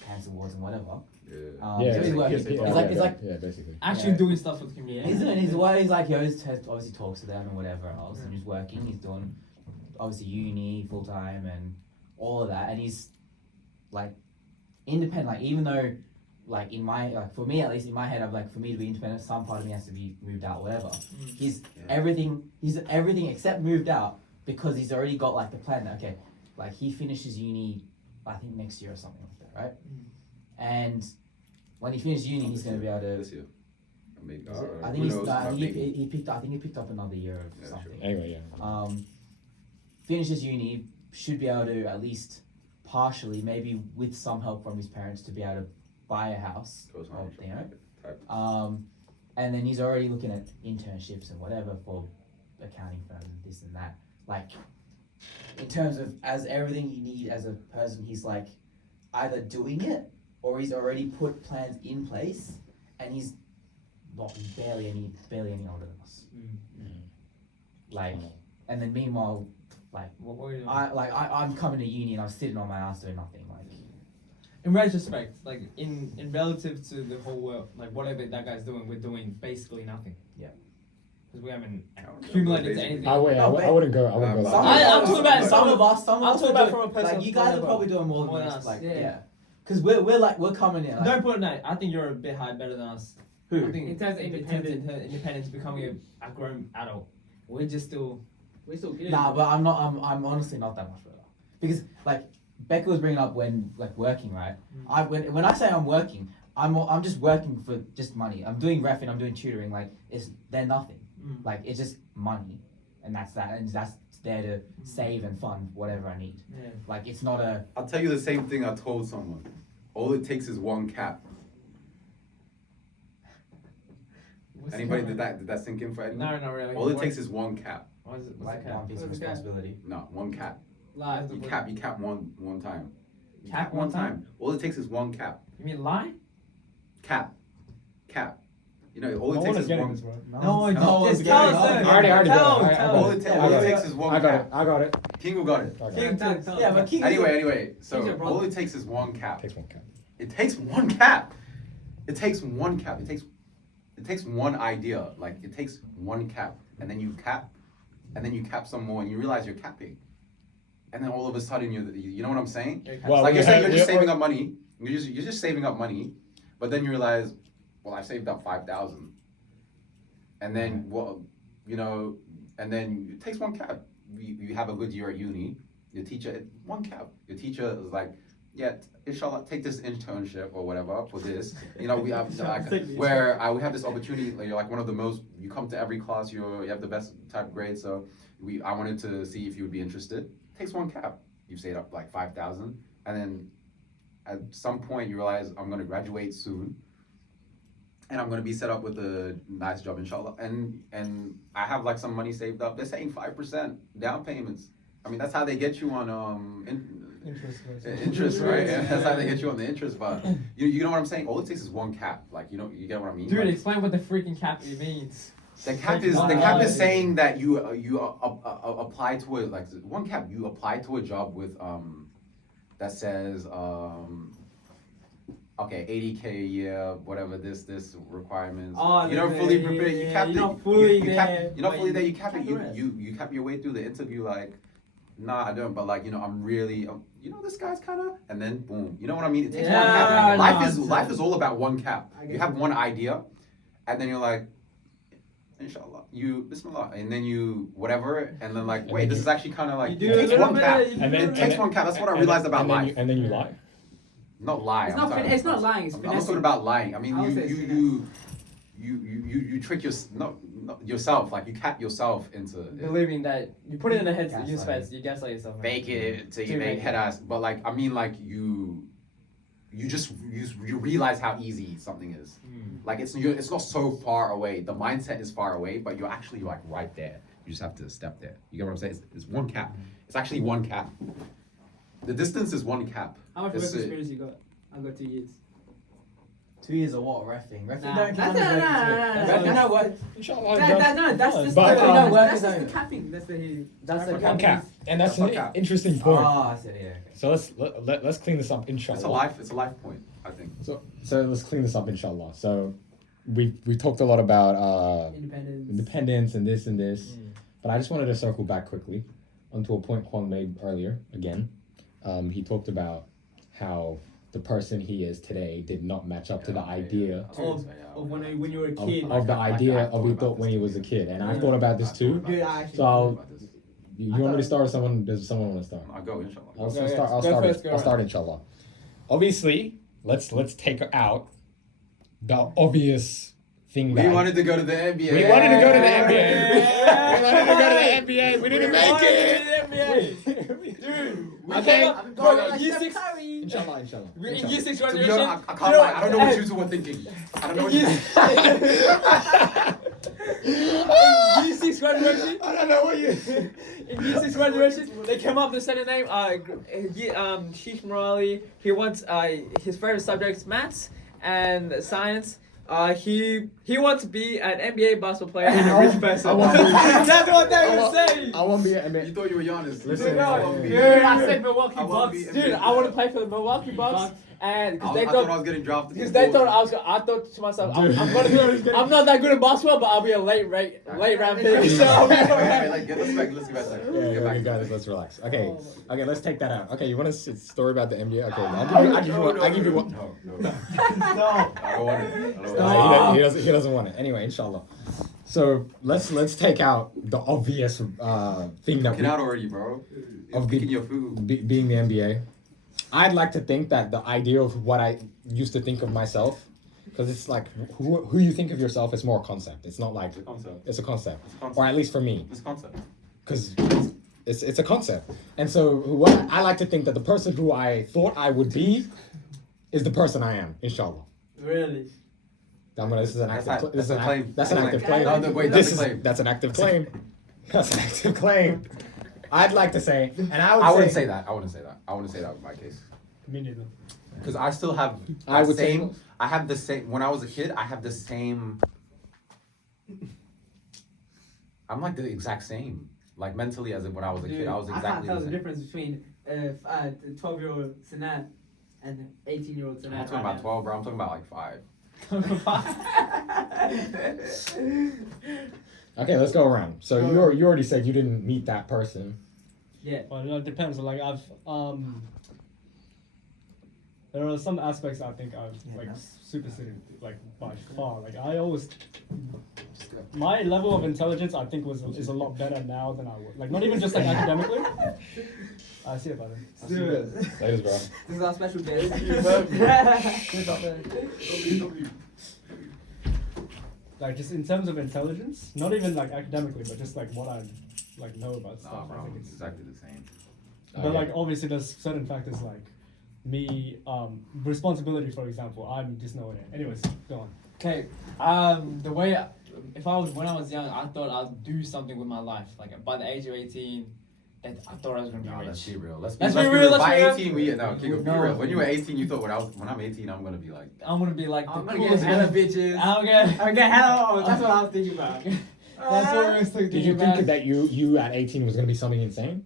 cancer wards and whatever. Yeah. So he's working. It's like yeah, basically. Actually doing stuff with the community. he's doing his way. He's like he always obviously talks to them and whatever else, and he's working. He's doing obviously uni full time and all of that, and he's like independent. Like even though like in my like for me at least in my head, I'm like for me to be independent, some part of me has to be moved out, whatever. He's everything. He's everything except moved out because he's already got like the plan. That, okay, like he finishes uni, I think next year or something like that, right? And when he finishes uni, he's gonna be able to. This year. Maybe. I think who he's knows? he picked. I think he picked up another year of Yeah, something. sure. Anyway, yeah. Finishes uni, should be able to at least partially, maybe with some help from his parents, to be able to buy a house. Goes or, on. you know. Type. And then he's already looking at internships and whatever for accounting firms and this and that. Like, in terms of as everything you need as a person, he's like either doing it or he's already put plans in place, and he's barely any older than us. Like, and then meanwhile, like What were you doing? I'm coming to uni and I'm sitting on my ass doing nothing. Like, In retrospect, like in relative to the whole world, like whatever that guy's doing, we're doing basically nothing. Yeah. Because we haven't don't know, accumulated basically. anything. I wouldn't go. I wouldn't go. some like I'm that. talking about some of us I'm talking are about doing- from a person like you guys are level. probably doing more More than than us. us. Like Yeah. yeah, Because we're coming in. Like, Don't put it no. I think you're a bit better than us. Who? I think In terms of independence, becoming a grown adult. We're just still. We're still good. Nah, but I'm not. I'm honestly not that much better. Because like Becca was bringing up when like working, right? When I say I'm working, I'm just working for just money. I'm doing reffing. I'm doing tutoring. Like they're nothing. Like it's just money, and that's that. And that's there to save and fund whatever I need. Yeah. Like it's not a. I'll tell you the same thing I told someone. All it takes is one cap. Anybody did that sink in for anyone? No, not really. All it takes is one cap. What is it? What's Like the cap? one piece of What's the cap? responsibility. No, one cap. Lie. You cap one time. You Cap one time? All it takes is one cap. You mean lie? Cap. You know, all No it one takes is is getting one. this, bro. Just tell us. I already got it. Tell All it I takes is one I got it. cap. I got it. Kingo got it. I got King it. tell. Yeah, but King. Anyway, so King's your brother. all it takes is one cap. Takes one cap. It takes one cap. It takes one cap. It takes one idea. Like it takes one cap, and then you cap, and then you cap some more, and you realize you're capping, and then all of a sudden you know what I'm saying? Well, Like we you're saying, had- you're just we- saving up money. You're just saving up money, but then you realize, well, I saved up 5,000, and then well, you know, and then it takes one cap. You have a good year at uni. Your teacher, one cap. Your teacher is like, yeah, inshallah, take this internship or whatever for this. You know, we have like, where we have this opportunity. Like, you're like one of the most. You come to every class. You have the best type of grade. So I wanted to see if you would be interested. Takes one cap. You saved up like 5,000, and then at some point you realize I'm gonna graduate soon, and I'm gonna be set up with a nice job, inshallah. And I have like some money saved up. They're saying 5% down payments. I mean, that's how they get you on interest, right? Yeah, that's how they get you on the interest. But you know what I'm saying? All it takes is one cap. Like you get what I mean? Dude, Like, explain what the freaking cap means. the cap is saying that you apply to a like one cap. You apply to a job with that says okay, 80K a year, whatever this requirements. Oh, you don't yeah, fully yeah, prepare. yeah, You yeah, cap you're it. not fully you cap, there, you're not but fully there. You you cap it. cap the rest. You cap your way through the interview. Like, nah, I don't. But like, you know, I'm really. You know, this guy's kind of. And then boom. You know what I mean? It takes one Yeah, cap. no, Life is all about one cap. I get You have you. one idea, and then you're like, inshallah, bismillah, and then you whatever, and then like, And wait, then this you- is actually kind of like You it do a takes little one bit, cap. you do And a then- It takes one cap. That's what I and realized then- about and then life. you- and then you lie. Not lie. It's I'm not sorry. fin- it's not lying, it's I'm not finessing. talking about lying. I mean, I would say it's you trick not yourself. Like you cap yourself into Believing that you put it in the head, you Gaslighting. space, you gaslight yourself. man. fake it till you To make make head it. ass. But like, I mean, like you realize how easy something is. Like it's not so far away. The mindset is far away, but you're actually like right there. You just have to step there. You get what I'm saying? It's one cap. It's actually one cap. The distance is one cap. How much work It's, experience you got? I got 2 years. 2 years of what? Reffing. Reffing Nah, don't count that's as not- work nah, experience. nah, Reffing nah, don't work. Inshallah, That's but, just but, the, um, that's work just the zone. capping. That's the That's the one cap, and that's One an cap. interesting point. Ah, I see. Yeah. Okay. So let's clean this up, inshallah. it's a life point, I think. So let's clean this up, inshallah. So we talked a lot about independence. independence and this, but I just wanted to circle back quickly onto a point Kwon made earlier. Again, he talked about how the person he is today did not match up to the idea Of when you were a of, kid. of the Like, idea I of thought he about thought this when he too. was a kid, and I Yeah. thought about this too. Dude, I actually. So I'll- About this. You want me to start, or does someone want to start? I'll go, inshallah. I'll Go, start. yeah. I'll Go start. first, go I'll start, inshallah. Obviously, let's take out the obvious thing. We that wanted to go to the NBA. we wanted to go to the Yeah. NBA. We wanted to go to the NBA. We didn't make it. We Okay. came up, bro, year six, Inshallah. in year 6 To be graduation. honest, I can't lie. I don't know what you two were thinking. I don't know what you. Year 6 graduation. I don't know what you. In year 6 graduation, they came up with a name. Sheesh Morali. He wants his favorite subjects, maths and science. He wants to be an NBA basketball player and a rich person. That's what they were saying. I won't be an You NBA. thought you were Giannis. Listen, No, I won't be- dude, I said Milwaukee I won't Bucks. be Dude, NBA I want to play for the Milwaukee Bucks. and I because they thought I thought. was getting drafted. Because they thought I thought to myself, I'm gonna be, I'm not that good at basketball, but I'll be a late round pick. So I'll be alright. Let's get back. Let's get back. Yeah, Get back to guys, that. let's relax. Okay, okay, let's take that out. Okay, you want a story about the NBA? Okay, No, I'll give you one. No, no. Stop. I don't want it. I don't Stop. want it. He doesn't want it. Anyway, inshallah. So let's take out the obvious thing that Get out already, bro. Of Picking the- your food. being the NBA. I'd like to think that the idea of what I used to think of myself, because it's like who you think of yourself is more a concept. It's not like It's a concept. it's a concept, It's a concept. or at least for me, It's a concept. because it's a concept. And so what I like to think that the person who I thought I would be is the person I am. Inshallah. Really? This is an That's active. not- This is that's a claim. That's an That's a active claim. claim. No, wait, This that's a is claim. that's an active claim. That's an active claim. I'd like to say, and I wouldn't say that. I wouldn't say that. I wouldn't say that with my case. Me neither. Because I still have I that would say- same. I have the same. When I was a kid, I have the same. I'm like the exact same. Like mentally, as if when I was a kid, I was I can't exactly tell the the same. difference between 12-year-old Sanat and 18-year-old I'm Sanat. not talking about 12, bro. I'm talking about like 5. Okay, let's go around. So you already said you didn't meet that person. Yeah. Well, it depends. Like I've there are some aspects I think I've like superseded like by far. Like I always my level of intelligence I think is a lot better now than I was. Like not even just like academically. I see it, brother. Ladies, bro. This is our special day. Like just in terms of intelligence, not even like academically, but just like what I like know about Nah, stuff. I bro. think It's it's exactly the same. But like obviously there's certain factors like me, responsibility for example, I'm just nowhere near. Anyways, go on. Okay, the way when I was young, I thought I'd do something with my life. Like by the age of 18, that I thought I was gonna be Nah, rich. let's be real. Let's Let's be be real. real, let's By be real. 18, we no, King, be No. real. When you were 18, you thought when I'm 18, I'm gonna be like. I'm gonna be like I'm the gonna get coolest hella one. bitches. I'm gonna. I'm get hella. That's what I was thinking about. That's what I was thinking Did you about. think that you at 18 was gonna be something insane?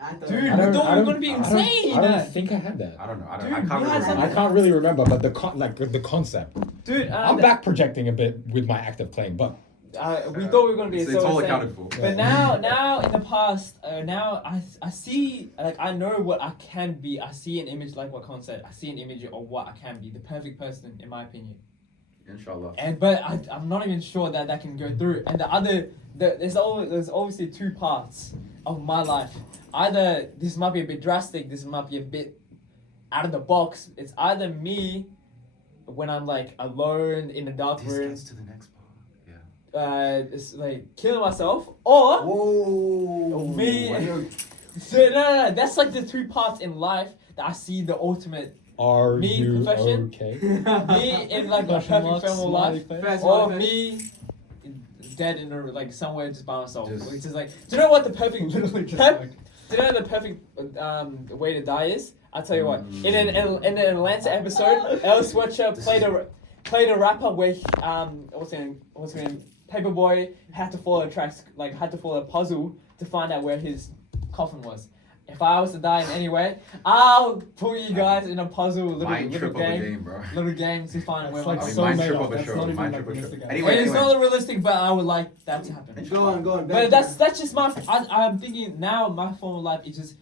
I thought. Dude, I don't- we thought I we were don't- gonna be I don't- insane. I don't think I had that. I don't know. I don't. Dude, I can't we had really I remember. can't really remember, but the concept. Dude, I'm back projecting a bit with my active claim, but we thought we were gonna be It's so all insane. accounted for. But now in the past, now I see, like I know what I can be. I see an image like what Con said. I see an image of what I can be, the perfect person in my opinion. Inshallah. But I'm not even sure that can go through. And there's obviously two parts of my life. Either this might be a bit drastic, this might be a bit out of the box. It's either me when I'm like alone in a dark This room, gets to the next part. Yeah. it's like killing myself, or Whoa. Me- Why you- so no, that's like the two parts in life that I see the ultimate. are Me, you profession? okay? Me in like a Question perfect marks, film of smiley life, face. First or one, me dead in a like somewhere just by myself. Just- Which is like, do you know what the perfect Literally just Pep- like do you know the perfect way to die is? I'll tell you what. In an Atlanta episode, El Switcher played a rapper where what's his name? Paperboy had to follow a puzzle to find out where his coffin was. If I was to die in any way, I'll put you guys in a puzzle, Mind little trip of a game, game, bro. little game to find out where It's my like coffin so mind was. made trip up. of a That's show, not even mind like trip of a realistic show. at Anyway, all. And it's not realistic, but I would like that to happen. Go on, go on. But that's just I'm thinking now my form of life is just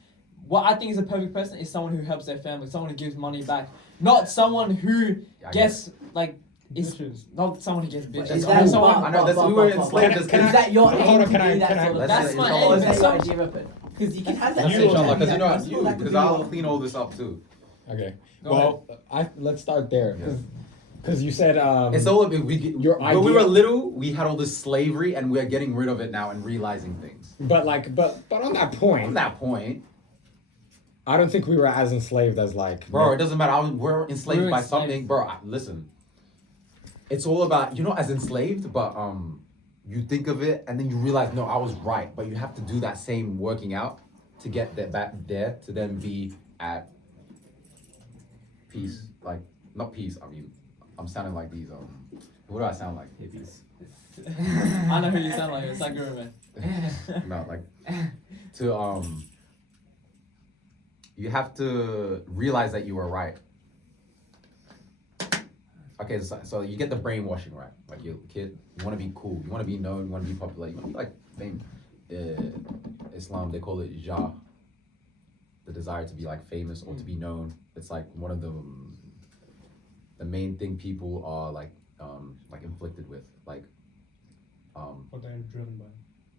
what I think is a perfect person is someone who helps their family, someone who gives money back, not someone who I gets like is bitches. not someone who gets bitches. Is Someone, that someone, I know, that's- we were enslaved as Can kids. Is that your Hold aim on, to can I- be that can I- sort of That's person? my Or is aim, that so- your idea of it? Because you can have that. You, sort of inshallah, Because you know, that's you, that could because be I'll your- clean all this up too. Okay. Go Well, let's start there because you said It's all about Your when we idea- were little, we had all this slavery, and we're getting rid of it now and realizing things. but on that point, From that point, I don't think we were as enslaved as like bro, it doesn't matter. We're enslaved We're by enslaved. something, bro. Listen, it's all about as enslaved, but you think of it and then you realize, no, I was right. But you have to do that same working out to get that back there to then be at peace. Like not peace. I mean, I'm sounding like these. What do I sound like? Hippies. I know who you sound like. It's like Guru man. No, like to you have to realize that you were right okay, so you get the brainwashing, right? Like you kid, you want to be cool, you want to be known, you want to be popular, you want to be like famous. Islam, they call it jah, the desire to be like famous or to be known. It's like one of the main thing people are like inflicted with, like What they're driven by.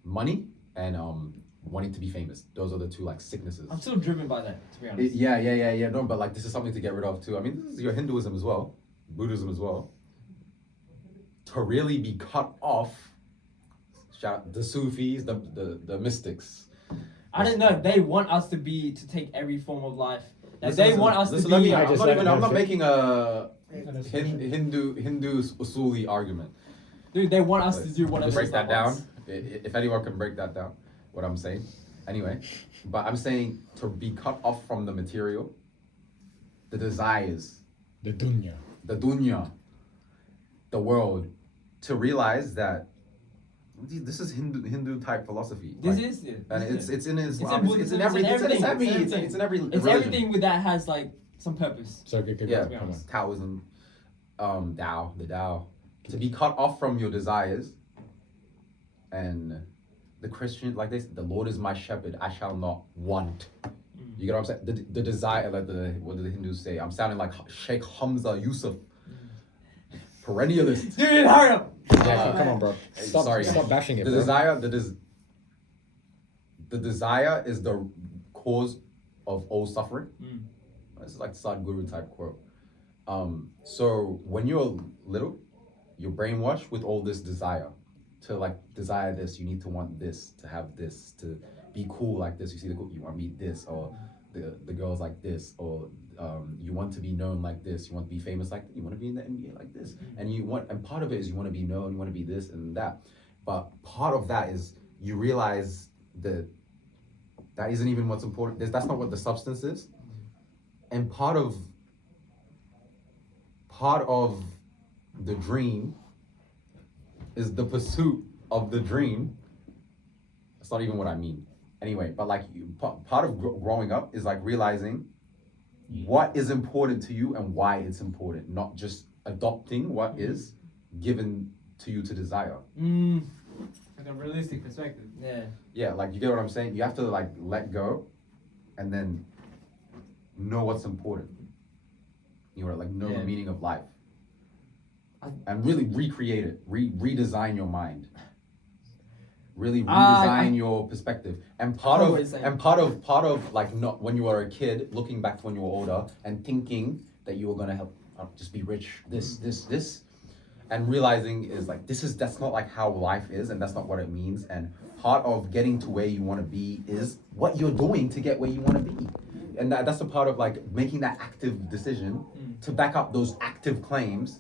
money and wanting to be famous. Those are the two like sicknesses. I'm still driven by that, to be honest. Yeah. No, but like this is something to get rid of too. I mean, this is your Hinduism as well, Buddhism as well. To really be cut off, shout the Sufis, the mystics. I don't know. They want us to take every form of life. Like, Listen, they want us to listen, be. let me- I I'm just not let even. it I'm not fit. making a And it's Hindu usuli argument. Dude, they want us to Let's do whatever. break that Islam down. wants. If anyone can break that down, what I'm saying. Anyway, but I'm saying to be cut off from the material, the desires, The dunya. the dunya, the world, to realize that this is Hindu type philosophy. This like, is it. and This is it's in It's Islam. in It's in Buddhism, every. it's in everything. It's in every. It's religion. everything with that has like some purpose. So good. Yeah, be Come on. honest. Taoism, Tao, the Tao, to be cut off from your desires, and the Christian, like this, the Lord is my shepherd, I shall not want. You get what I'm saying? The desire, like what do the Hindus say? I'm sounding like Sheikh Hamza Yusuf, perennialist. Dude, hurry up. Yeah, come on, bro. Stop, sorry. stop bashing it, The bro. desire, the desire is the cause of all suffering. This is like Sadhguru type quote. So when you're little, you're brainwashed with all this desire to like desire this. You need to want this, to have this, to be cool like this. You see you want to be this, or the girls like this, or you want to be known like this. You want to be famous like that. You want to be in the NBA like this, and part of it is you want to be known. You want to be this and that. But part of that is you realize that isn't even what's important. That's not what the substance is. And part of the dream is the pursuit of the dream. That's not even what I mean. Anyway, but like part of growing up is like realizing what is important to you and why it's important, not just adopting what is given to you to desire. Like a realistic perspective. Yeah. Yeah, like you get what I'm saying? You have to like let go and then know what's important. You know, like know the Yeah. meaning of life. And really recreate it, redesign your mind. Really redesign your perspective. And part of like not when you were a kid, looking back to when you were older and thinking that you were gonna help just be rich, this, and realizing is like that's not like how life is, and that's not what it means. And part of getting to where you want to be is what you're doing to get where you want to be. And that's a part of like making that active decision to back up those active claims,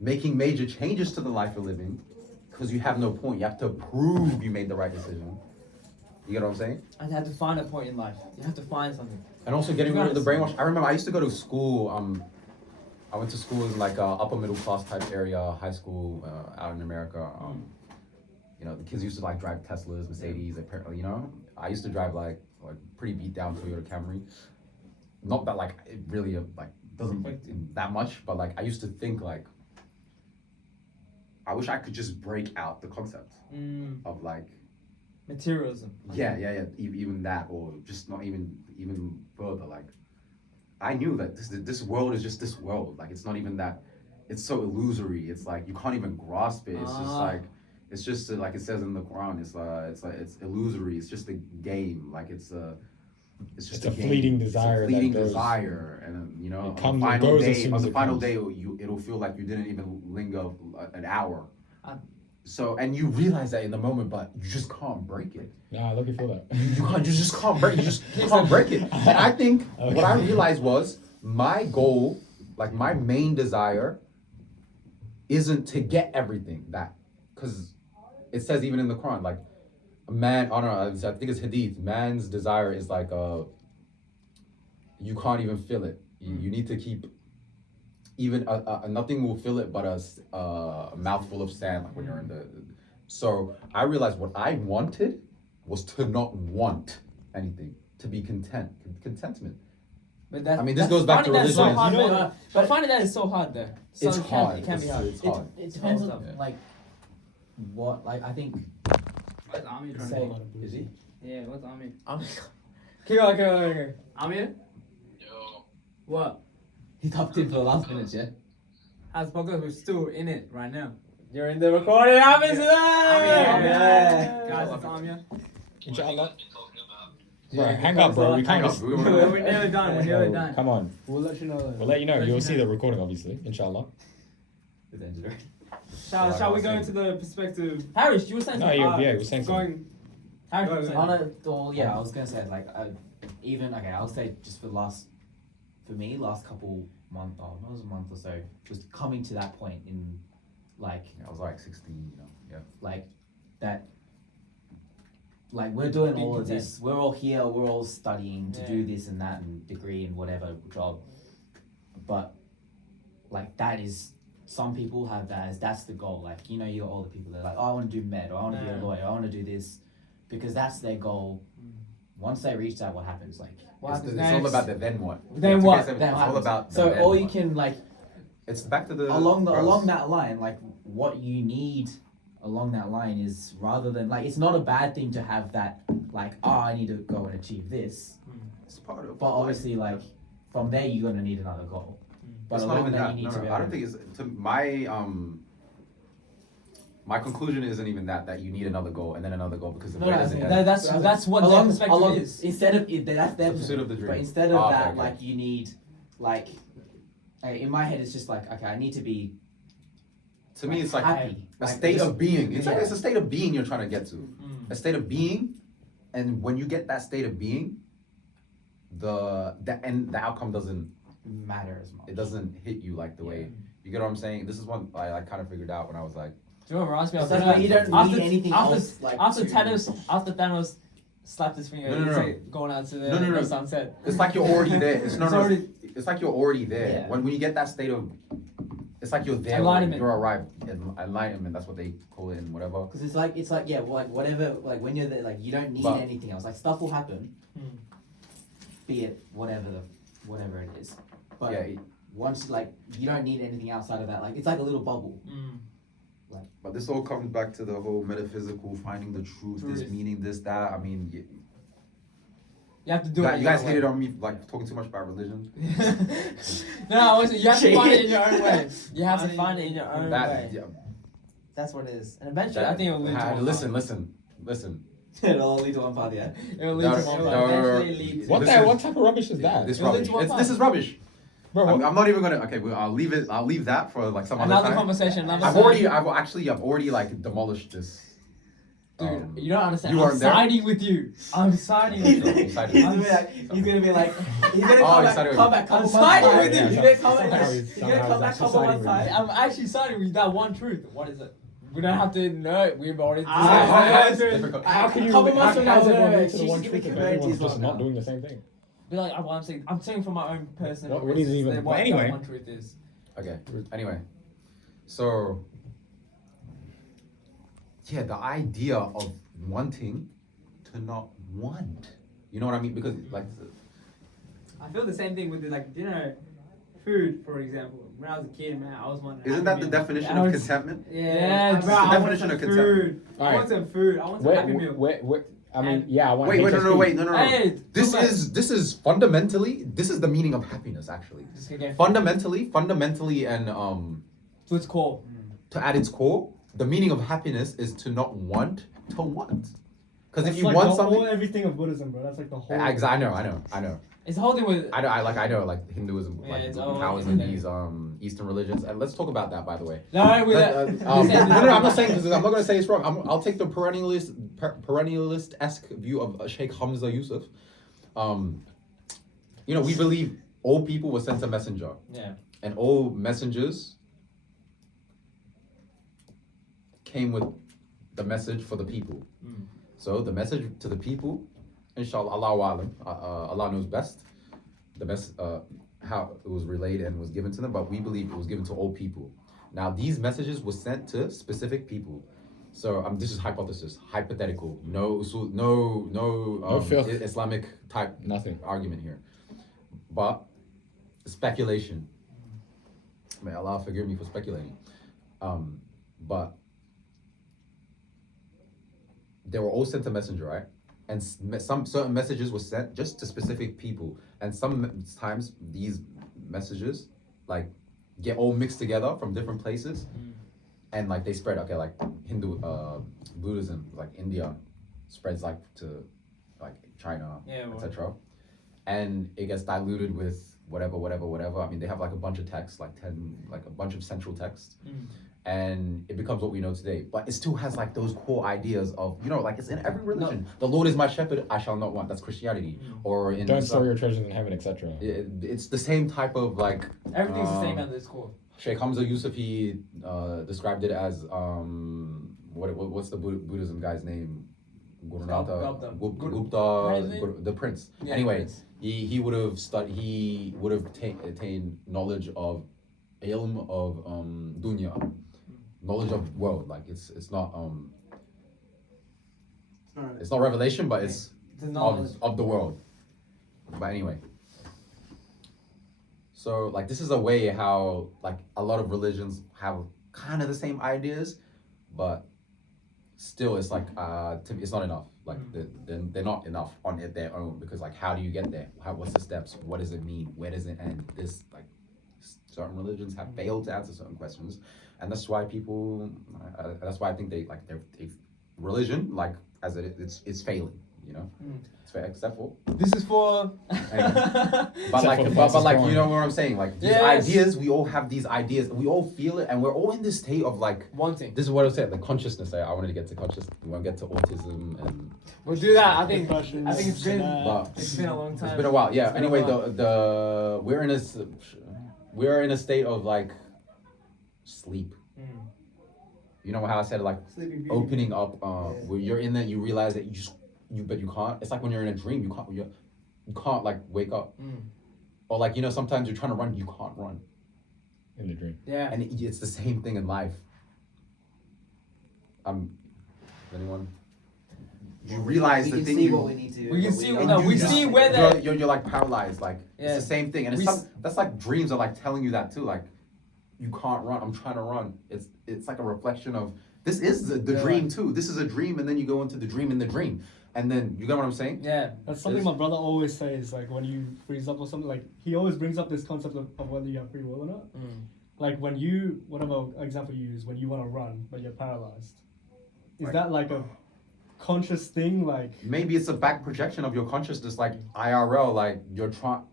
making major changes to the life you're living, because you have no point. You have to prove you made the right decision. You get what I'm saying? I had to find a point in life. You have to find something. And also getting rid of the brainwash. I remember I used to go to school. I went to school in like a upper middle class type area, high school out in America. You know, the kids used to like drive Teslas, Mercedes. Apparently, you know, I used to drive like pretty beat down Toyota Camry. Not that like it really like doesn't that much, but like I used to think like I wish I could just break out the concept of like Materialism. yeah, even that, or just not even further. Like I knew that this world is just this world. Like it's not even that. It's so illusory. It's like you can't even grasp it. It's just like it's just like it says in the Quran. It's illusory. It's just a game. Like it's just a game. fleeting It's desire a that fleeting goes- desire, and you know, It on comes the and final goes as day, soon on as the it final comes. day, it'll feel like you didn't even linger an hour. I- So, and you realize that in the moment, but you just can't break it. Nah, let me feel that. You just can't break. You just can't break it. And I think what I realized was my goal, like my main desire, isn't to get everything that, because it says even in the Quran, like a man. I don't know. I think it's Hadith. Man's desire is like you can't even feel it. You need to keep. Even nothing will fill it but a mouthful of sand, like when you're in the. So I realized what I wanted was to not want anything, to be content, contentment. But that, I mean, this that's- goes back to finding that is so religion. hard, You know man. what? But finding that is so hard though. So It's it hard. It can be hard. It's hard. It depends Small on stuff. like what like I think Where's Army trying say to Is he? Yeah, what's Army? Keep going. Army? What? he tapped in for the last minute, yeah. How's podcast? We're still in it right now. You're in the recording. I'm in Yeah. Guys, it's Army. Inshallah. Yeah, Bro, hang up, bro. We Hang can't. up. We're nearly done. We're nearly Bro, done. come on. We'll let you know. We'll let you know. Let You'll you see know. the recording, obviously. Inshallah. Shall we go into the perspective? Harris, you were saying No, something. you were saying something. Going. Harris, you were saying On something. a, well, yeah, I was gonna say like even okay, I'll say just for last couple month, oh, it was a month or so, was coming to that point in like I was like 16, you know. Yeah. like that. Like we're doing Being all of content. this, we're all here, we're all studying to Yeah. do this and that and degree and whatever job, but like that is some people have that as that's the goal. Like you know, you're older people. They're like, oh, I want to do med, or I want to be a Yeah. lawyer, I want to do this, because that's their goal. Once they reach that, what happens? Like What happens It's all next? about the then what. Then To what? get some- then It's what all happens? about the so then all you what. can like It's back to the along bros. that line, like what you need along that line is rather than like it's not a bad thing to have that like I need to go and achieve this, It's part of. but obviously like from there you're gonna need another goal. But It's not along even that that. you need No, to be no, I able don't think it's to my conclusion isn't even that you need another goal and then another goal because No, where no, does it no, end? That's what their perspective is. Instead of that's their The pursuit of the But dream. instead of Oh, okay, that, okay. like you need like in my head it's just like okay, I need to be To me, it's like happy. a Like, state just- of being. It's like yeah. it's a state of being you're trying to get to. Mm. A state of being, and when you get that state of being, the outcome doesn't matter as much. it doesn't hit you like the way you get what I'm saying. This is one I kind of figured out when I was like, Do you know what reminds me of? So it's like you don't after, need anything after, else. Like after to- Thanos slapped his finger, No, no, he's no. like going out to the, No. the sunset. it's like you're already there. It's It's already- It's like you're already there. Yeah. When you get that state of, it's like you're there. Enlightenment. You're arrived. Enlightenment. That's what they call it in whatever. Because it's like yeah, like whatever, like when you're there, like you don't need But- anything else. Like stuff will happen, Hmm. be it whatever it is. But Yeah. once like you don't need anything outside of that. Like it's like a little bubble. Mm. But this all comes back to the whole metaphysical, finding the truth, this Truth. meaning, this, that. I mean, You have to do you it. guys your hated way. on me like talking too much about religion. No, I wasn't. You have to find it in your own way. You have to find it in your own That, way. yeah, That's what it is. And eventually, that I think it will lead to one listen. It'll lead to one path, yeah. path. It will lead No, to one no, path. no, no. Eventually leads- What This the? is- What type of rubbish is that? This It'll lead rubbish. to one This is rubbish. Bro, I'm not even gonna. Okay, well, I'll leave it. I'll leave that for like some other Another time. conversation. Another I've time. already like demolished this. Dude, you don't understand. you I'm weren't there? siding with you. I'm siding He's with you. Excited. gonna be like, he's gonna Oh, he's siding with come you. back, I'm come siding back. with you. He's gonna come back. He's gonna come back, come on one side. I'm actually siding with that one truth. What is it? We don't have to know it. We've already Ah, decided. Difficult. how can you? Couple months How from how's now, everyone no, get to the she's one gonna truth be if converted everyone's to just Islam not now. doing the same thing? Be like, I'm saying from my own personal. What is it even- what but anyway. that one truth is. Okay. Anyway, so yeah, the idea of wanting to not want. You know what I mean? Because like, I feel the same thing with the, like, you know, food, for example. When I was a kid, man, I was wanting. isn't that the Happy Meal. definition I of was- contentment? Yeah, It's bro, the I want definition some of contentment. food. I Alright. want some food. I want some Happy Meal. I mean, And- yeah, I want. Wait, no, HSP. no. Hey, This come back. is fundamentally this is the meaning of happiness actually. Just again. Fundamentally, and To its core. to at its core, the meaning of happiness is to not want to want. Because if That's you like want the something, whole everything of Buddhism, bro. That's like the whole. I know. It's holding with. I know, like Hinduism, Yeah, like it's all Taoism, everything. these Eastern religions, and let's talk about that, by the way. No, with No, that. I'm not saying because I'm not going to say it's wrong. I'll take the perennialist-esque view of Sheikh Hamza Yusuf. You know, we believe all people were sent a messenger, Yeah. and all messengers came with the message for the people. Mm. So the message to the people, inshallah, Allahu alam, Allah knows best. The best how it was relayed and was given to them, but we believe it was given to all people. Now these messages were sent to specific people. So this is hypothesis, hypothetical. No fiqh. Islamic type Nothing. argument here. but speculation. May Allah forgive me for speculating. But they were all sent a messenger, right? And some certain messages were sent just to specific people, and sometimes these messages like get all mixed together from different places, and like they spread. Okay, like Buddhism, like India, spreads like to like China, etc. And it gets diluted with whatever. I mean, they have like a bunch of texts, like a bunch of central texts. And it becomes what we know today. But it still has like those core ideas of, like it's in every religion. The Lord is my shepherd, I shall not want. That's Christianity. Or in don't store your treasures in heaven, etc. It's the same type of like. Everything's the same at this core. Sheikh Hamza Yusuf, he described it as what's the Buddhism guy's name? Gupta, the prince. Yeah, anyway, prince. he would have attained knowledge of ilm of dunya, knowledge of world. Like it's not it's not revelation, but it's The knowledge. of the world. But anyway, so like this is a way how like a lot of religions have kind of the same ideas, but still it's like it's not enough. Like they're not enough on their own, because like how do you get there? What's the steps? What does it mean? Where does it end? This like certain religions have failed to answer certain questions, and that's why people that's why I think they religion like as it's failing, it's very acceptable. This is for. But like, for the but fastest like, growing. you know what I'm saying? Like these Yes. ideas, we all have these ideas, we all feel it, and we're all in this state of like. Wanting. This is what I said, the consciousness. I wanted to get to consciousness. We want to get to autism, and We'll do that. I think Depression, it's been but it's been a long time. it's been a while. Yeah. It's been a Anyway, while. we're in a state of like sleep. Mm. You know how I said like Sleeping Beauty. opening up. Where you're in there, you realize that but you can't. It's like when you're in a dream, you can't like wake up. Or like sometimes you're trying to run, you can't run. In the dream. Yeah. And it's the same thing in life. Anyone? You realize we the can thing see you. what we need to. We can what see know. no, and we you see just- where that. you're like paralyzed. Like Yeah. it's the same thing, and We that's like dreams are like telling you that too. Like you can't run. I'm trying to run. It's like a reflection of this is the dream too. This is a dream, and then you go into the dream in the dream, and then you get what I'm saying? Yeah. That's something my brother always says, like when you freeze up or something, like he always brings up this concept of whether you have free will or not. Like when you, whatever example you use, when you want to run but you're paralyzed, is Right. that like a conscious thing? Like Maybe it's a back projection of your consciousness, like IRL, like you're trying,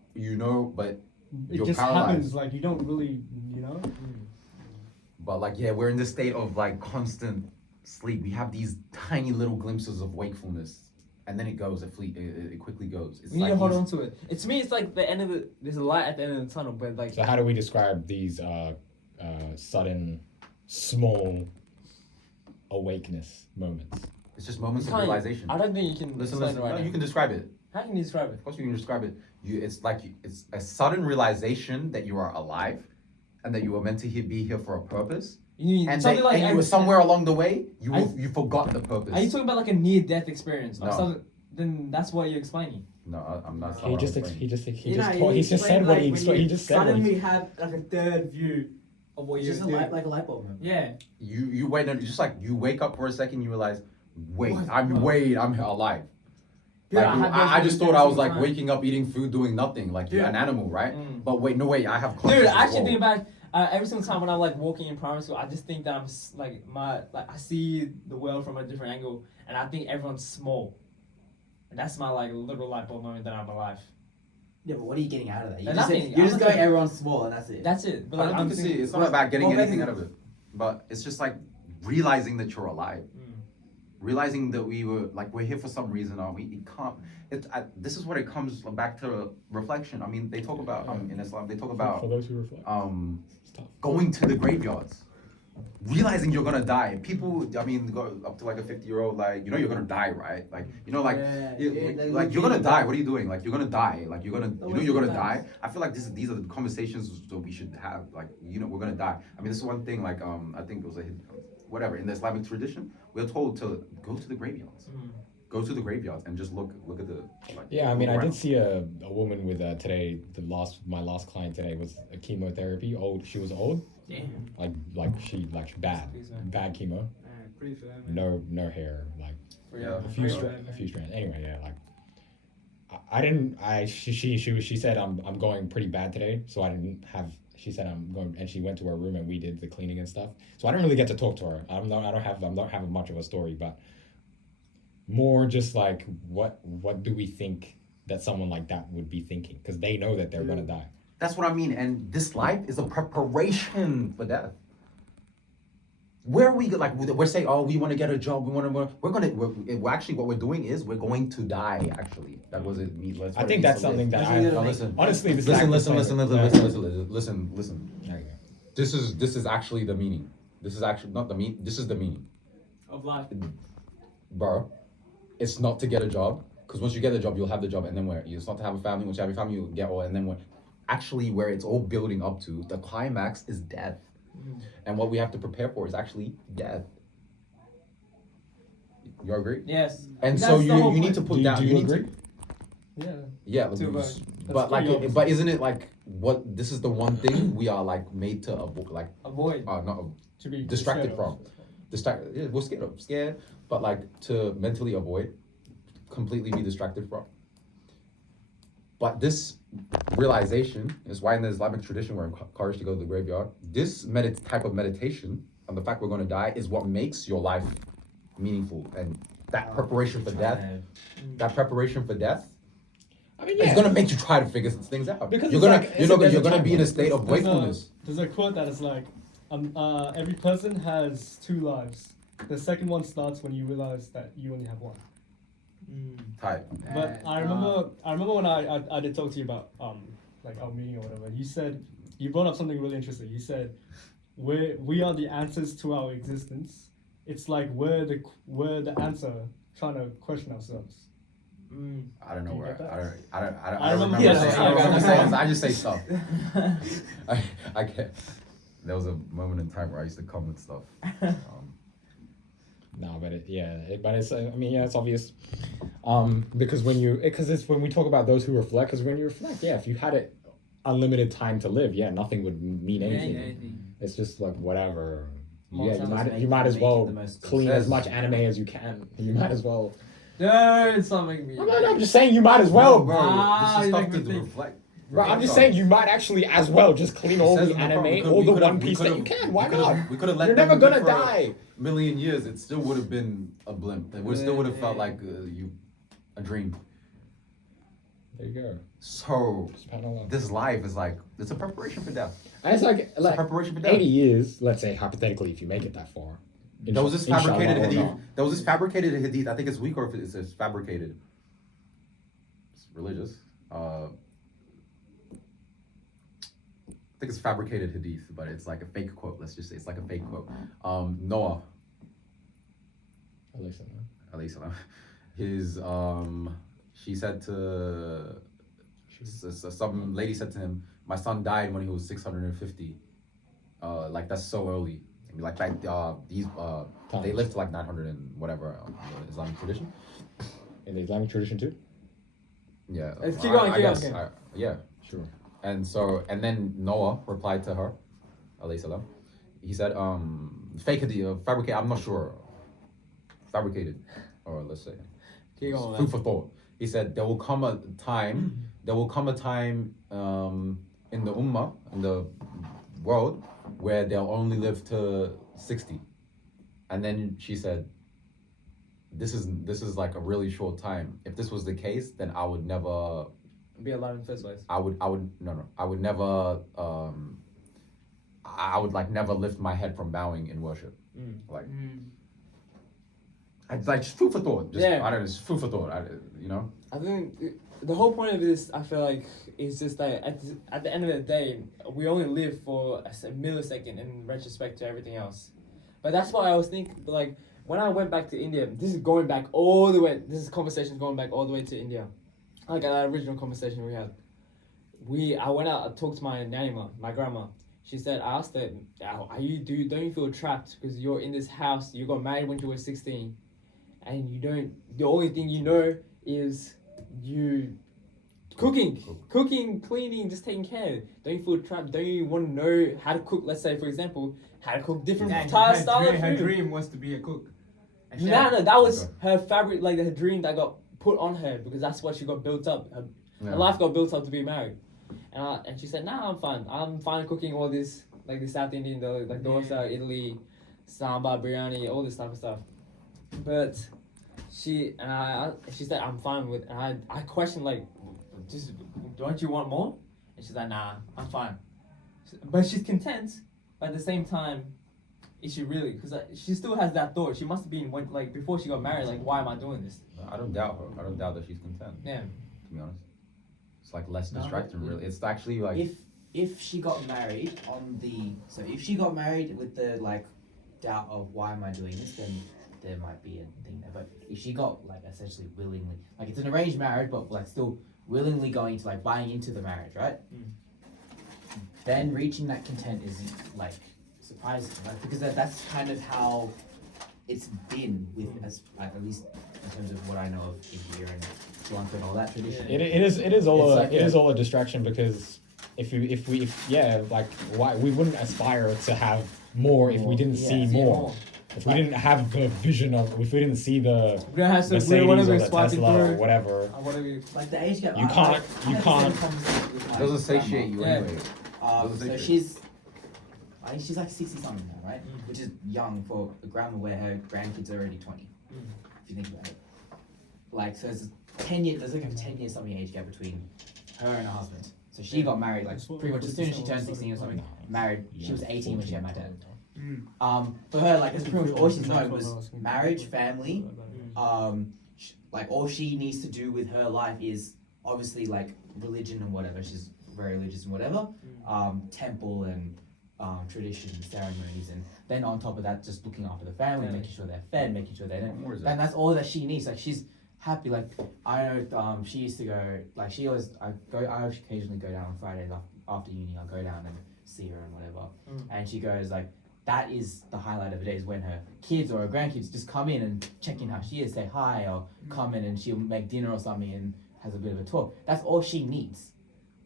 but it you're just paralyzed. happens, like you don't really, But like, yeah, we're in this state of like constant sleep. We have these tiny little glimpses of wakefulness, and then it goes. It quickly goes. It's We need like to hold these- on to it. It's me. It's like the end of there's a light at the end of the tunnel, but like. So how do we describe these sudden, small awakeness moments? It's just moments of Can't- realization. I don't think you can Listen, explain it right no, now. you can describe it. How can you describe it? Of course, you can describe it. It's a sudden realization that you are alive, and that you were meant to be here for a purpose. You mean And, something like you were somewhere along the way, you forgot the purpose. Are you talking about like a near-death experience? Or No. something? Then that's what you're explaining. No, I'm not. He just He said what he explained just said. What suddenly he, have like a third view of what It's you're just doing. like a light bulb. Yeah. You wait, and just like you wake up for a second, you realize, wait, What? I'm alive. Yeah, Like I had those I just moments thought I every was like single time. waking up, eating food, doing nothing, like you're Yeah. an animal, right? Mm. But wait, no, wait, I have Dude, consciousness. I actually Whoa. think about every single time when I'm like walking in primary school, I just think that I'm I see the world from a different angle, and I think everyone's small, and that's my like little light bulb moment that I'm alive. Yeah, but what are you getting out of that? There's nothing. You're just I'm going not- everyone's small and that's it. That's it. But I like don't I'm think it's, thinking, it's not about getting well, anything maybe- out of it, but it's just like realizing that you're alive. Realizing that we're here for some reason, or it can't. This is what it comes back to reflection. I mean, they talk about in Islam. They talk for about those who reflect. um It's tough. going to the graveyards, realizing you're gonna die. People, I mean, go up to like a 50-year-old, like you're gonna die, right? Like like like you're gonna die. What are you doing? Like you're gonna die. Like you're gonna die. I feel like these are the conversations that we should have. Like we're gonna die. I mean, this is one thing. Like I think it was whatever in the Islamic tradition, we're told to go to the graveyards. go to the graveyards and just look at the. Like, Yeah, I mean, look I did around. see a woman with today. My last client today was a chemotherapy. Old, she was old. Damn. Like she bad Please, man. chemo. Man, pretty for that, man. No hair, like Yeah. a few strands. Anyway, yeah, like I didn't. She said I'm going pretty bad today, so I didn't have. She said I'm going, and she went to her room and we did the cleaning and stuff. So I didn't really get to talk to her. I'm not having much of a story, but more just like what do we think that someone like that would be thinking? Because they know that they're gonna die. That's what I mean. And this life is a preparation for death. Where are we like? We're saying, oh, we want to get a job. We're actually what we're doing is we're going to die. Actually, that was it. I think that's something that I Now listen. honestly. This Listen. There you go. This is actually the meaning. This is actually not the meaning. This is the meaning, Of life. bro. It's not to get a job, because once you get a job, you'll have the job, and then where? It's not to have a family. Once you have a family, you'll get all, and then where? Actually, where it's all building up to, the climax is death, and what we have to prepare for is actually death. You agree? Yes. And That's so the you whole need point. to put Do down. you You need agree? to. Yeah. Yeah, Too but much. pretty obvious. but isn't it like what this is the one thing we are like made to avoid, like Avoid. not To be distracted scared of. distracted. Yeah, we're scared, but like to mentally avoid, completely be distracted from. But this realization is why in the Islamic tradition we're encouraged to go to the graveyard. This type of meditation on the fact we're going to die is what makes your life meaningful, and that preparation for death. That preparation for death. I mean, It's gonna make you try to figure some things out. Because you're it's gonna like- you're not there's a you're gonna time be in a limit. state of wakefulness. There's a quote that is like, every person has two lives. The second one starts when you realize that you only have one. Type. But I remember when I did talk to you about like our meeting or whatever. You brought up something really interesting. You said we are the answers to our existence. It's like we're the answer trying to question ourselves. I don't know Do you where. get that? I don't I remember remember. you saying- saying I don't remember that. saying- I just say stuff. I can't. There was a moment in time where I used to comment stuff. No, but it's I mean, yeah, it's obvious. Because it's when we talk about those who reflect, because when you reflect, yeah, if you had it unlimited time to live, yeah, nothing would mean anything. It's just like whatever. Yeah, you might as well clean as much anime as you can. You might as well. No, it's not making me. I'm just saying you might as well, bro. Ah, This is you stuff make me to think. reflect. Bro, I'm just saying you might actually as well just clean all It says the in the Quran, we anime, could- all we the could've- One we Piece that could've- you can. Why we could've- not? We could have let You're them never live gonna for die. a million years. It still would have been a blimp. It would still would have felt like a dream. There you go. So SubhanAllah. this life is like it's a preparation for death. And it's like It's a preparation for death. 80 years, let's say hypothetically, if you make it that far. There was this Inshallah fabricated or hadith. not. There was this fabricated hadith. I think it's weak or if it's fabricated. It's religious. I think it's fabricated hadith, but it's like a fake quote. Let's just say it's like a fake quote. Noah, alayhi salam, his she said to some lady said to him, "My son died when he was 650. Like that's so early." I mean, like these they lived to like 900 and whatever the Islamic tradition. In the Islamic tradition too? Yeah. Let's keep going, keep guess, going. yeah. Sure. And then Noah replied to her, alayhi salam. He said, fake hadith, fabricated. I'm not sure. Fabricated, or let's say, Keep going, food for thought. He said there will come a time. There will come a time in the ummah, in the world, where they'll only live to 60. And then she said, this is like a really short time. If this was the case, then I would never Be alive in the first place. I would never I would like never lift my head from bowing in worship. Like it's like just food for thought. Just, Yeah. I don't know, just food for thought. You know? I think the whole point of this, I feel like, is just that at the end of the day, we only live for a millisecond in retrospect to everything else. But that's why I was thinking, like, when I went back to India, this is going back all the way, this is conversations going back all the way to India. Like that original conversation we had. I went out, I talked to my nannyma, my grandma. She said, I asked her, don't you feel trapped because you're in this house, you got married when you were 16, and you don't. The only thing you know is you cooking, cleaning, just taking care. Don't you feel trapped? Don't you want to know how to cook? Let's say, for example, how to cook different style of her food. dream was to be a cook. A chef. No, that was her fabric, like her dream that got put on her because that's what she got built up. Her life got built up to be married, and she said, "Nah, I'm fine. I'm fine cooking all this, like the South Indian, like dosa, Italy, sambar, biryani, all this type of stuff." But she said, "I'm fine with," and I questioned like, "Just don't you want more?" And she's like, "Nah, I'm fine." But she's content. But at the same time, is she really? Because she still has that thought. She must have been like before she got married. Like, why am I doing this? I don't doubt her. I don't doubt that she's content. Yeah. To be honest, it's like less distracting. Really, it's actually like If she got married if she got married with the like doubt of why am I doing this, then there might be a thing there. But if she got like essentially willingly, like it's an arranged marriage, but like still willingly going to like buying into the marriage, right? Then reaching that content is like surprising, like, because that's kind of how it's been with as at least in terms of what I know of India and Sri Lanka and all that tradition. It is all It's like it is all a distraction because if like why we wouldn't aspire to have more if we didn't see more. If we didn't have the vision of, if we didn't see the We're gonna have some Mercedes whatever or the swiping Tesla or through. whatever, Whatever you. Like the age gap. You I can't- had the same can't- conversation with my doesn't satiate grandma. you anyway. Doesn't So satiate. she's, I think she's like 60 something now, right? Which is young for a grandma where her grandkids are already 20. If you think about it. Like, so there's 10 years, there's like a 10 years something age gap between her and her husband. So she got married, like pretty much as soon as she turned 16 or something, married, she was 18 when she had my dad. For her, like, that's pretty much all she's known was marriage, family, like all she needs to do with her life is obviously like religion and whatever, she's very religious and whatever, temple and tradition, ceremonies, and then on top of that, just looking after the family, making sure they're fed, making sure they don't. More is And that's all that she needs. Like she's happy. Like I know, she used to go. Like she always, I occasionally go down on Fridays after uni. I'll go down and see her and whatever. And she goes like, that is the highlight of the day is when her kids or her grandkids just come in and check in how she is, say hi, or come in and she'll make dinner or something and has a bit of a talk. That's all she needs.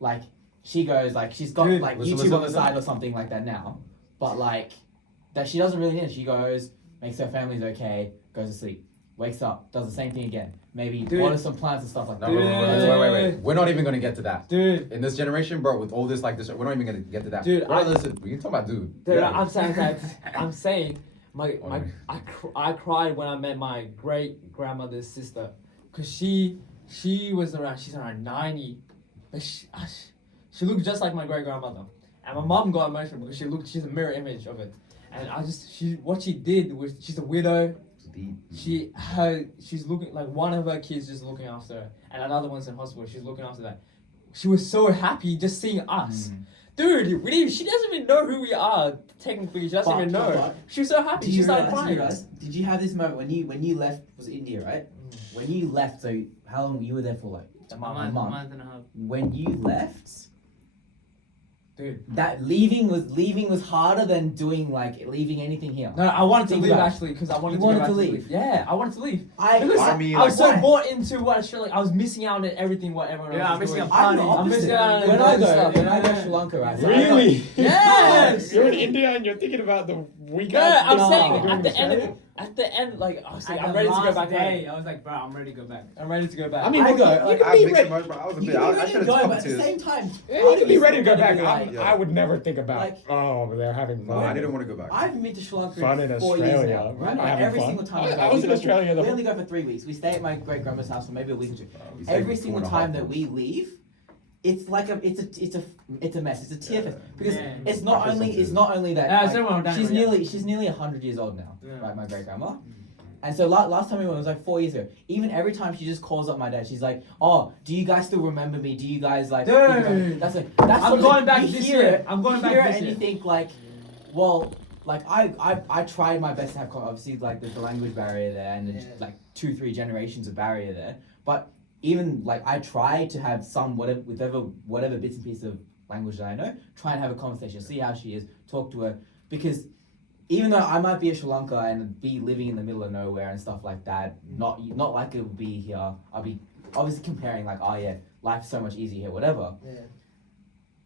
Like. She goes like she's got like YouTube on the side or something like that now, but like that she doesn't really need it. She goes, makes her family's okay, goes to sleep, wakes up, does the same thing again. Maybe water some plants and stuff like that. No, wait. We're not even gonna get to that. Dude. In this generation, bro, with all this like this, we're not even gonna get to that. Dude, bro, listen, we can talk about dude. Dude, Yeah. I'm saying that. I'm saying, I cried when I met my great grandmother's sister, cause she was around. She's around 90, but she looked just like my great grandmother, and my mom got emotional because she's a mirror image of it, and what she did was she's a widow. She's looking like one of her kids just looking after her, and another one's in hospital. She's looking after that. She was so happy just seeing us. Dude, she doesn't even know who we are. Technically, she doesn't even know. But She was so happy. She started crying. Did you have this moment when you left? Was India, right? When you left, so how long you were there for? Like A a month. month. and a half. When you left, Dude. that leaving was harder than doing like leaving anything here. No, I wanted to Think leave about it. actually because I wanted You to wanted go back to to leave? sleep. Yeah, I wanted to leave. I I was so bought into what Australia. I was missing out on everything what everyone Yeah, else I'm was missing doing. out. I'm the I'm opposite. missing out on when the I good go, stuff. when I go to Sri Lanka, right? so I really? Yes. You're in India and you're thinking about the week. No, after I'm you're saying going at to the end of Australia? it. At the end, like I was like, At I'm the ready to go last back day, home. I was like, bro, I'm ready to go back. I'm ready to go back. I mean, I look, go, you like, can I be have mixed ready. emotions, bro. I was a You bit. can be I ready should to have go, come but at the to. same time, You can be ready to go gonna back. be like- Yeah. I would never think about. Like- Oh, they're having No, fun. I didn't want to go back. I've been to Sri Lanka Fun in 4 years Australia. now, We're right? not Like, having every fun. single time I we was go, in Australia. we only go for 3 weeks. We stay at my great grandma's house for maybe a week or two. We stayed Every for single 4.5 time that months. we leave, it's like it's a mess. It's a tear fest because Yeah. it's not I feel only so it's too. not only that Yeah, like, same one, she's yeah. nearly 100 years old now, Yeah. right? My great grandma. And so last time we went was like 4 years ago. Even every time she just calls up my dad, she's like, "Oh, do you guys still remember me? Do you guys like?" think about me?" Dude. That's I'm what going back you this hear year. it, I'm going you back hear this it and year. you think like, well, like I tried my best to have obviously like there's the language barrier there and there's like 2-3 generations of barrier there, but even like I try to have some whatever bits and pieces of language that I know, try and have a conversation, see how she is, talk to her, because even though I might be in Sri Lanka and be living in the middle of nowhere and stuff like that, not like it would be here. I'll be obviously comparing like, oh yeah, life's so much easier here, whatever. Yeah.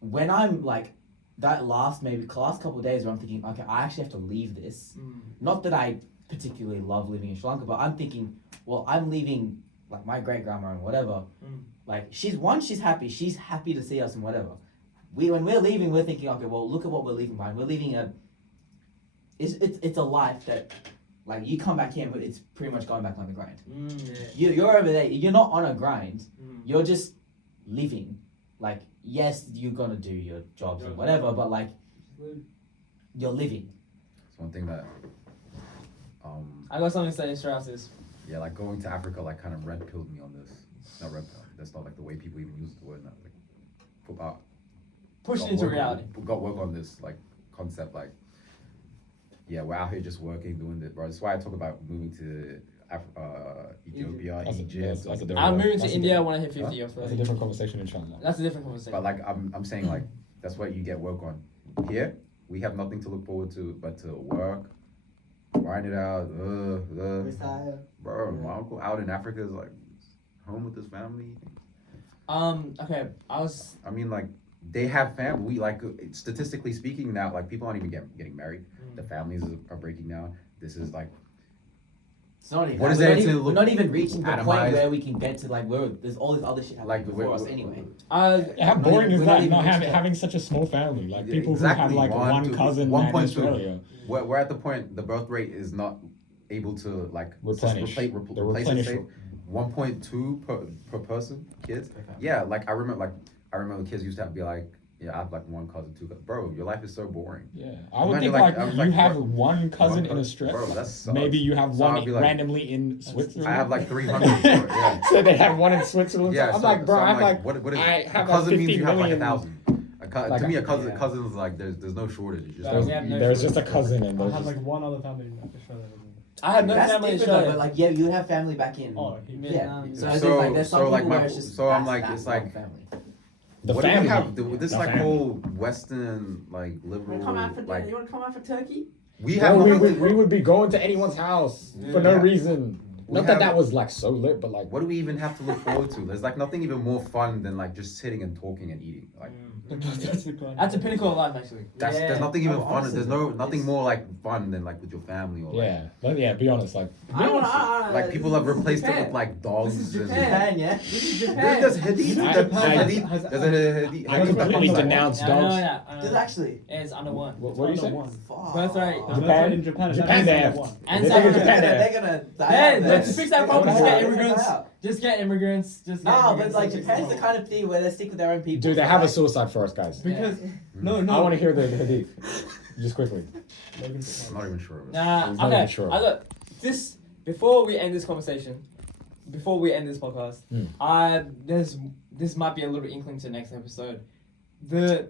When I'm like that last couple of days where I'm thinking, okay, I actually have to leave this. Not that I particularly love living in Sri Lanka, but I'm thinking, well, I'm leaving like my great grandma and whatever. Like she's happy. She's happy to see us and whatever. When we're leaving, we're thinking, okay, well, look at what we're leaving behind. We're leaving it's a life that, like, you come back here, but it's pretty much going back on the grind. You're over there. You're not on a grind. You're just living. Like, yes, you're gonna do your jobs and whatever, but like, you're living. It's one thing that, I got something to say straight after this. yeah, like going to Africa, like kind of red pilled me on this. Not red pill. That's not like the way people even use the word. Not like put out. Push it got into work reality. Got work on this like concept. Like, yeah, we're out here just working, doing this, bro. That's why I talk about moving to Ethiopia, That's a- Egypt. that's a like, different- I'm moving to that's a India different- when I hit 50 or That's a 30. different conversation, inshallah. That's a different conversation. but like I'm saying, like that's what you get work on. Here we have nothing to look forward to but to work, grind it out. Bro, my uncle out in Africa is like home with his family. Okay, I mean, like they have family. We like statistically speaking now, like people aren't even getting married. The families are breaking down. This is like It's not even. What is we're there not to even, look we're not even reaching the point atomized? where we can get to like where there's all this other shit happening like before us anyway. How Not boring even- is we're not that? even Not reaching that. having such a small family, like Yeah, people exactly. who have like One, one two, cousin one in point two. Australia. we're at the point the birth rate is not able to like Replenish. replace The replace replenish it. 1.2 per person kids. Yeah, like I remember the kids used to be like, yeah, I have like one cousin, two cousins. Bro, your life is so boring. Yeah, I would Imagine, think like, I was you like, have bro, one cousin in Bro, Australia. that sucks. Maybe you have So I'll one be like- randomly in Switzerland. I have like 300. So, yeah. So they have one in Switzerland. Yeah, I'm so, like, bro, so I I'm have like, what is I it? have A cousin like means 50 you have like million. 1,000. Like, to me, a yeah. cousin's like there's no shortage. It's just There's- There's, we have no there's choice. just a cousin and I there's have just, like one other family in Australia. I have no That's family in different, though, Australia. but like yeah, you have family back in. Oh, yeah. Vietnam. So, as in, like, there's some so, like, people my- where it's just so I'm that's like, that it's one like- family. the what family. do we have? This The like family. whole Western like You liberal wanna come out for like you wanna come out for Turkey? we Bro, have we nothing- would be going to anyone's house for no Yeah. reason. We Not that have- that was like so lit, but like, What do we even have to look forward to? There's like nothing even more fun than like just sitting and talking and eating. Like That's the kind. That's a pinnacle of life, actually. there's nothing even Oh, fun. honestly, There's nothing it's- more like fun than like with your family or like, yeah, be honest, like, I don't wanna. like people have replaced it Japan. with like dogs. This is and- Japan. Japan, yeah. This is Japan. There's hadith. I- There's I- hadith. has- There's a hadith. I hadith that completely comes out. denounce Yeah, I know dogs. that. I know Does that. actually. Yeah, it's under one. What do you say? Fuck. Birth rate. Japan? In Japan, Japan, they have. And they South think Africa. Japan, they have. They're gonna die Yeah, out let's there. fix that problem. They're Just get gonna die immigrants. out. Just get immigrants. Just get No, but immigrants. like That's Japan's the fixed. kind of thing where they stick with their own people. Dude, they so, have a like, suicide forest, guys. Because no, I no. want to hear the hadith. Just quickly. I'm not even sure of it. Nah, He's not okay. even sure. I got this before we end this conversation. Before we end this podcast, Hmm. this might be a little inkling to next episode. The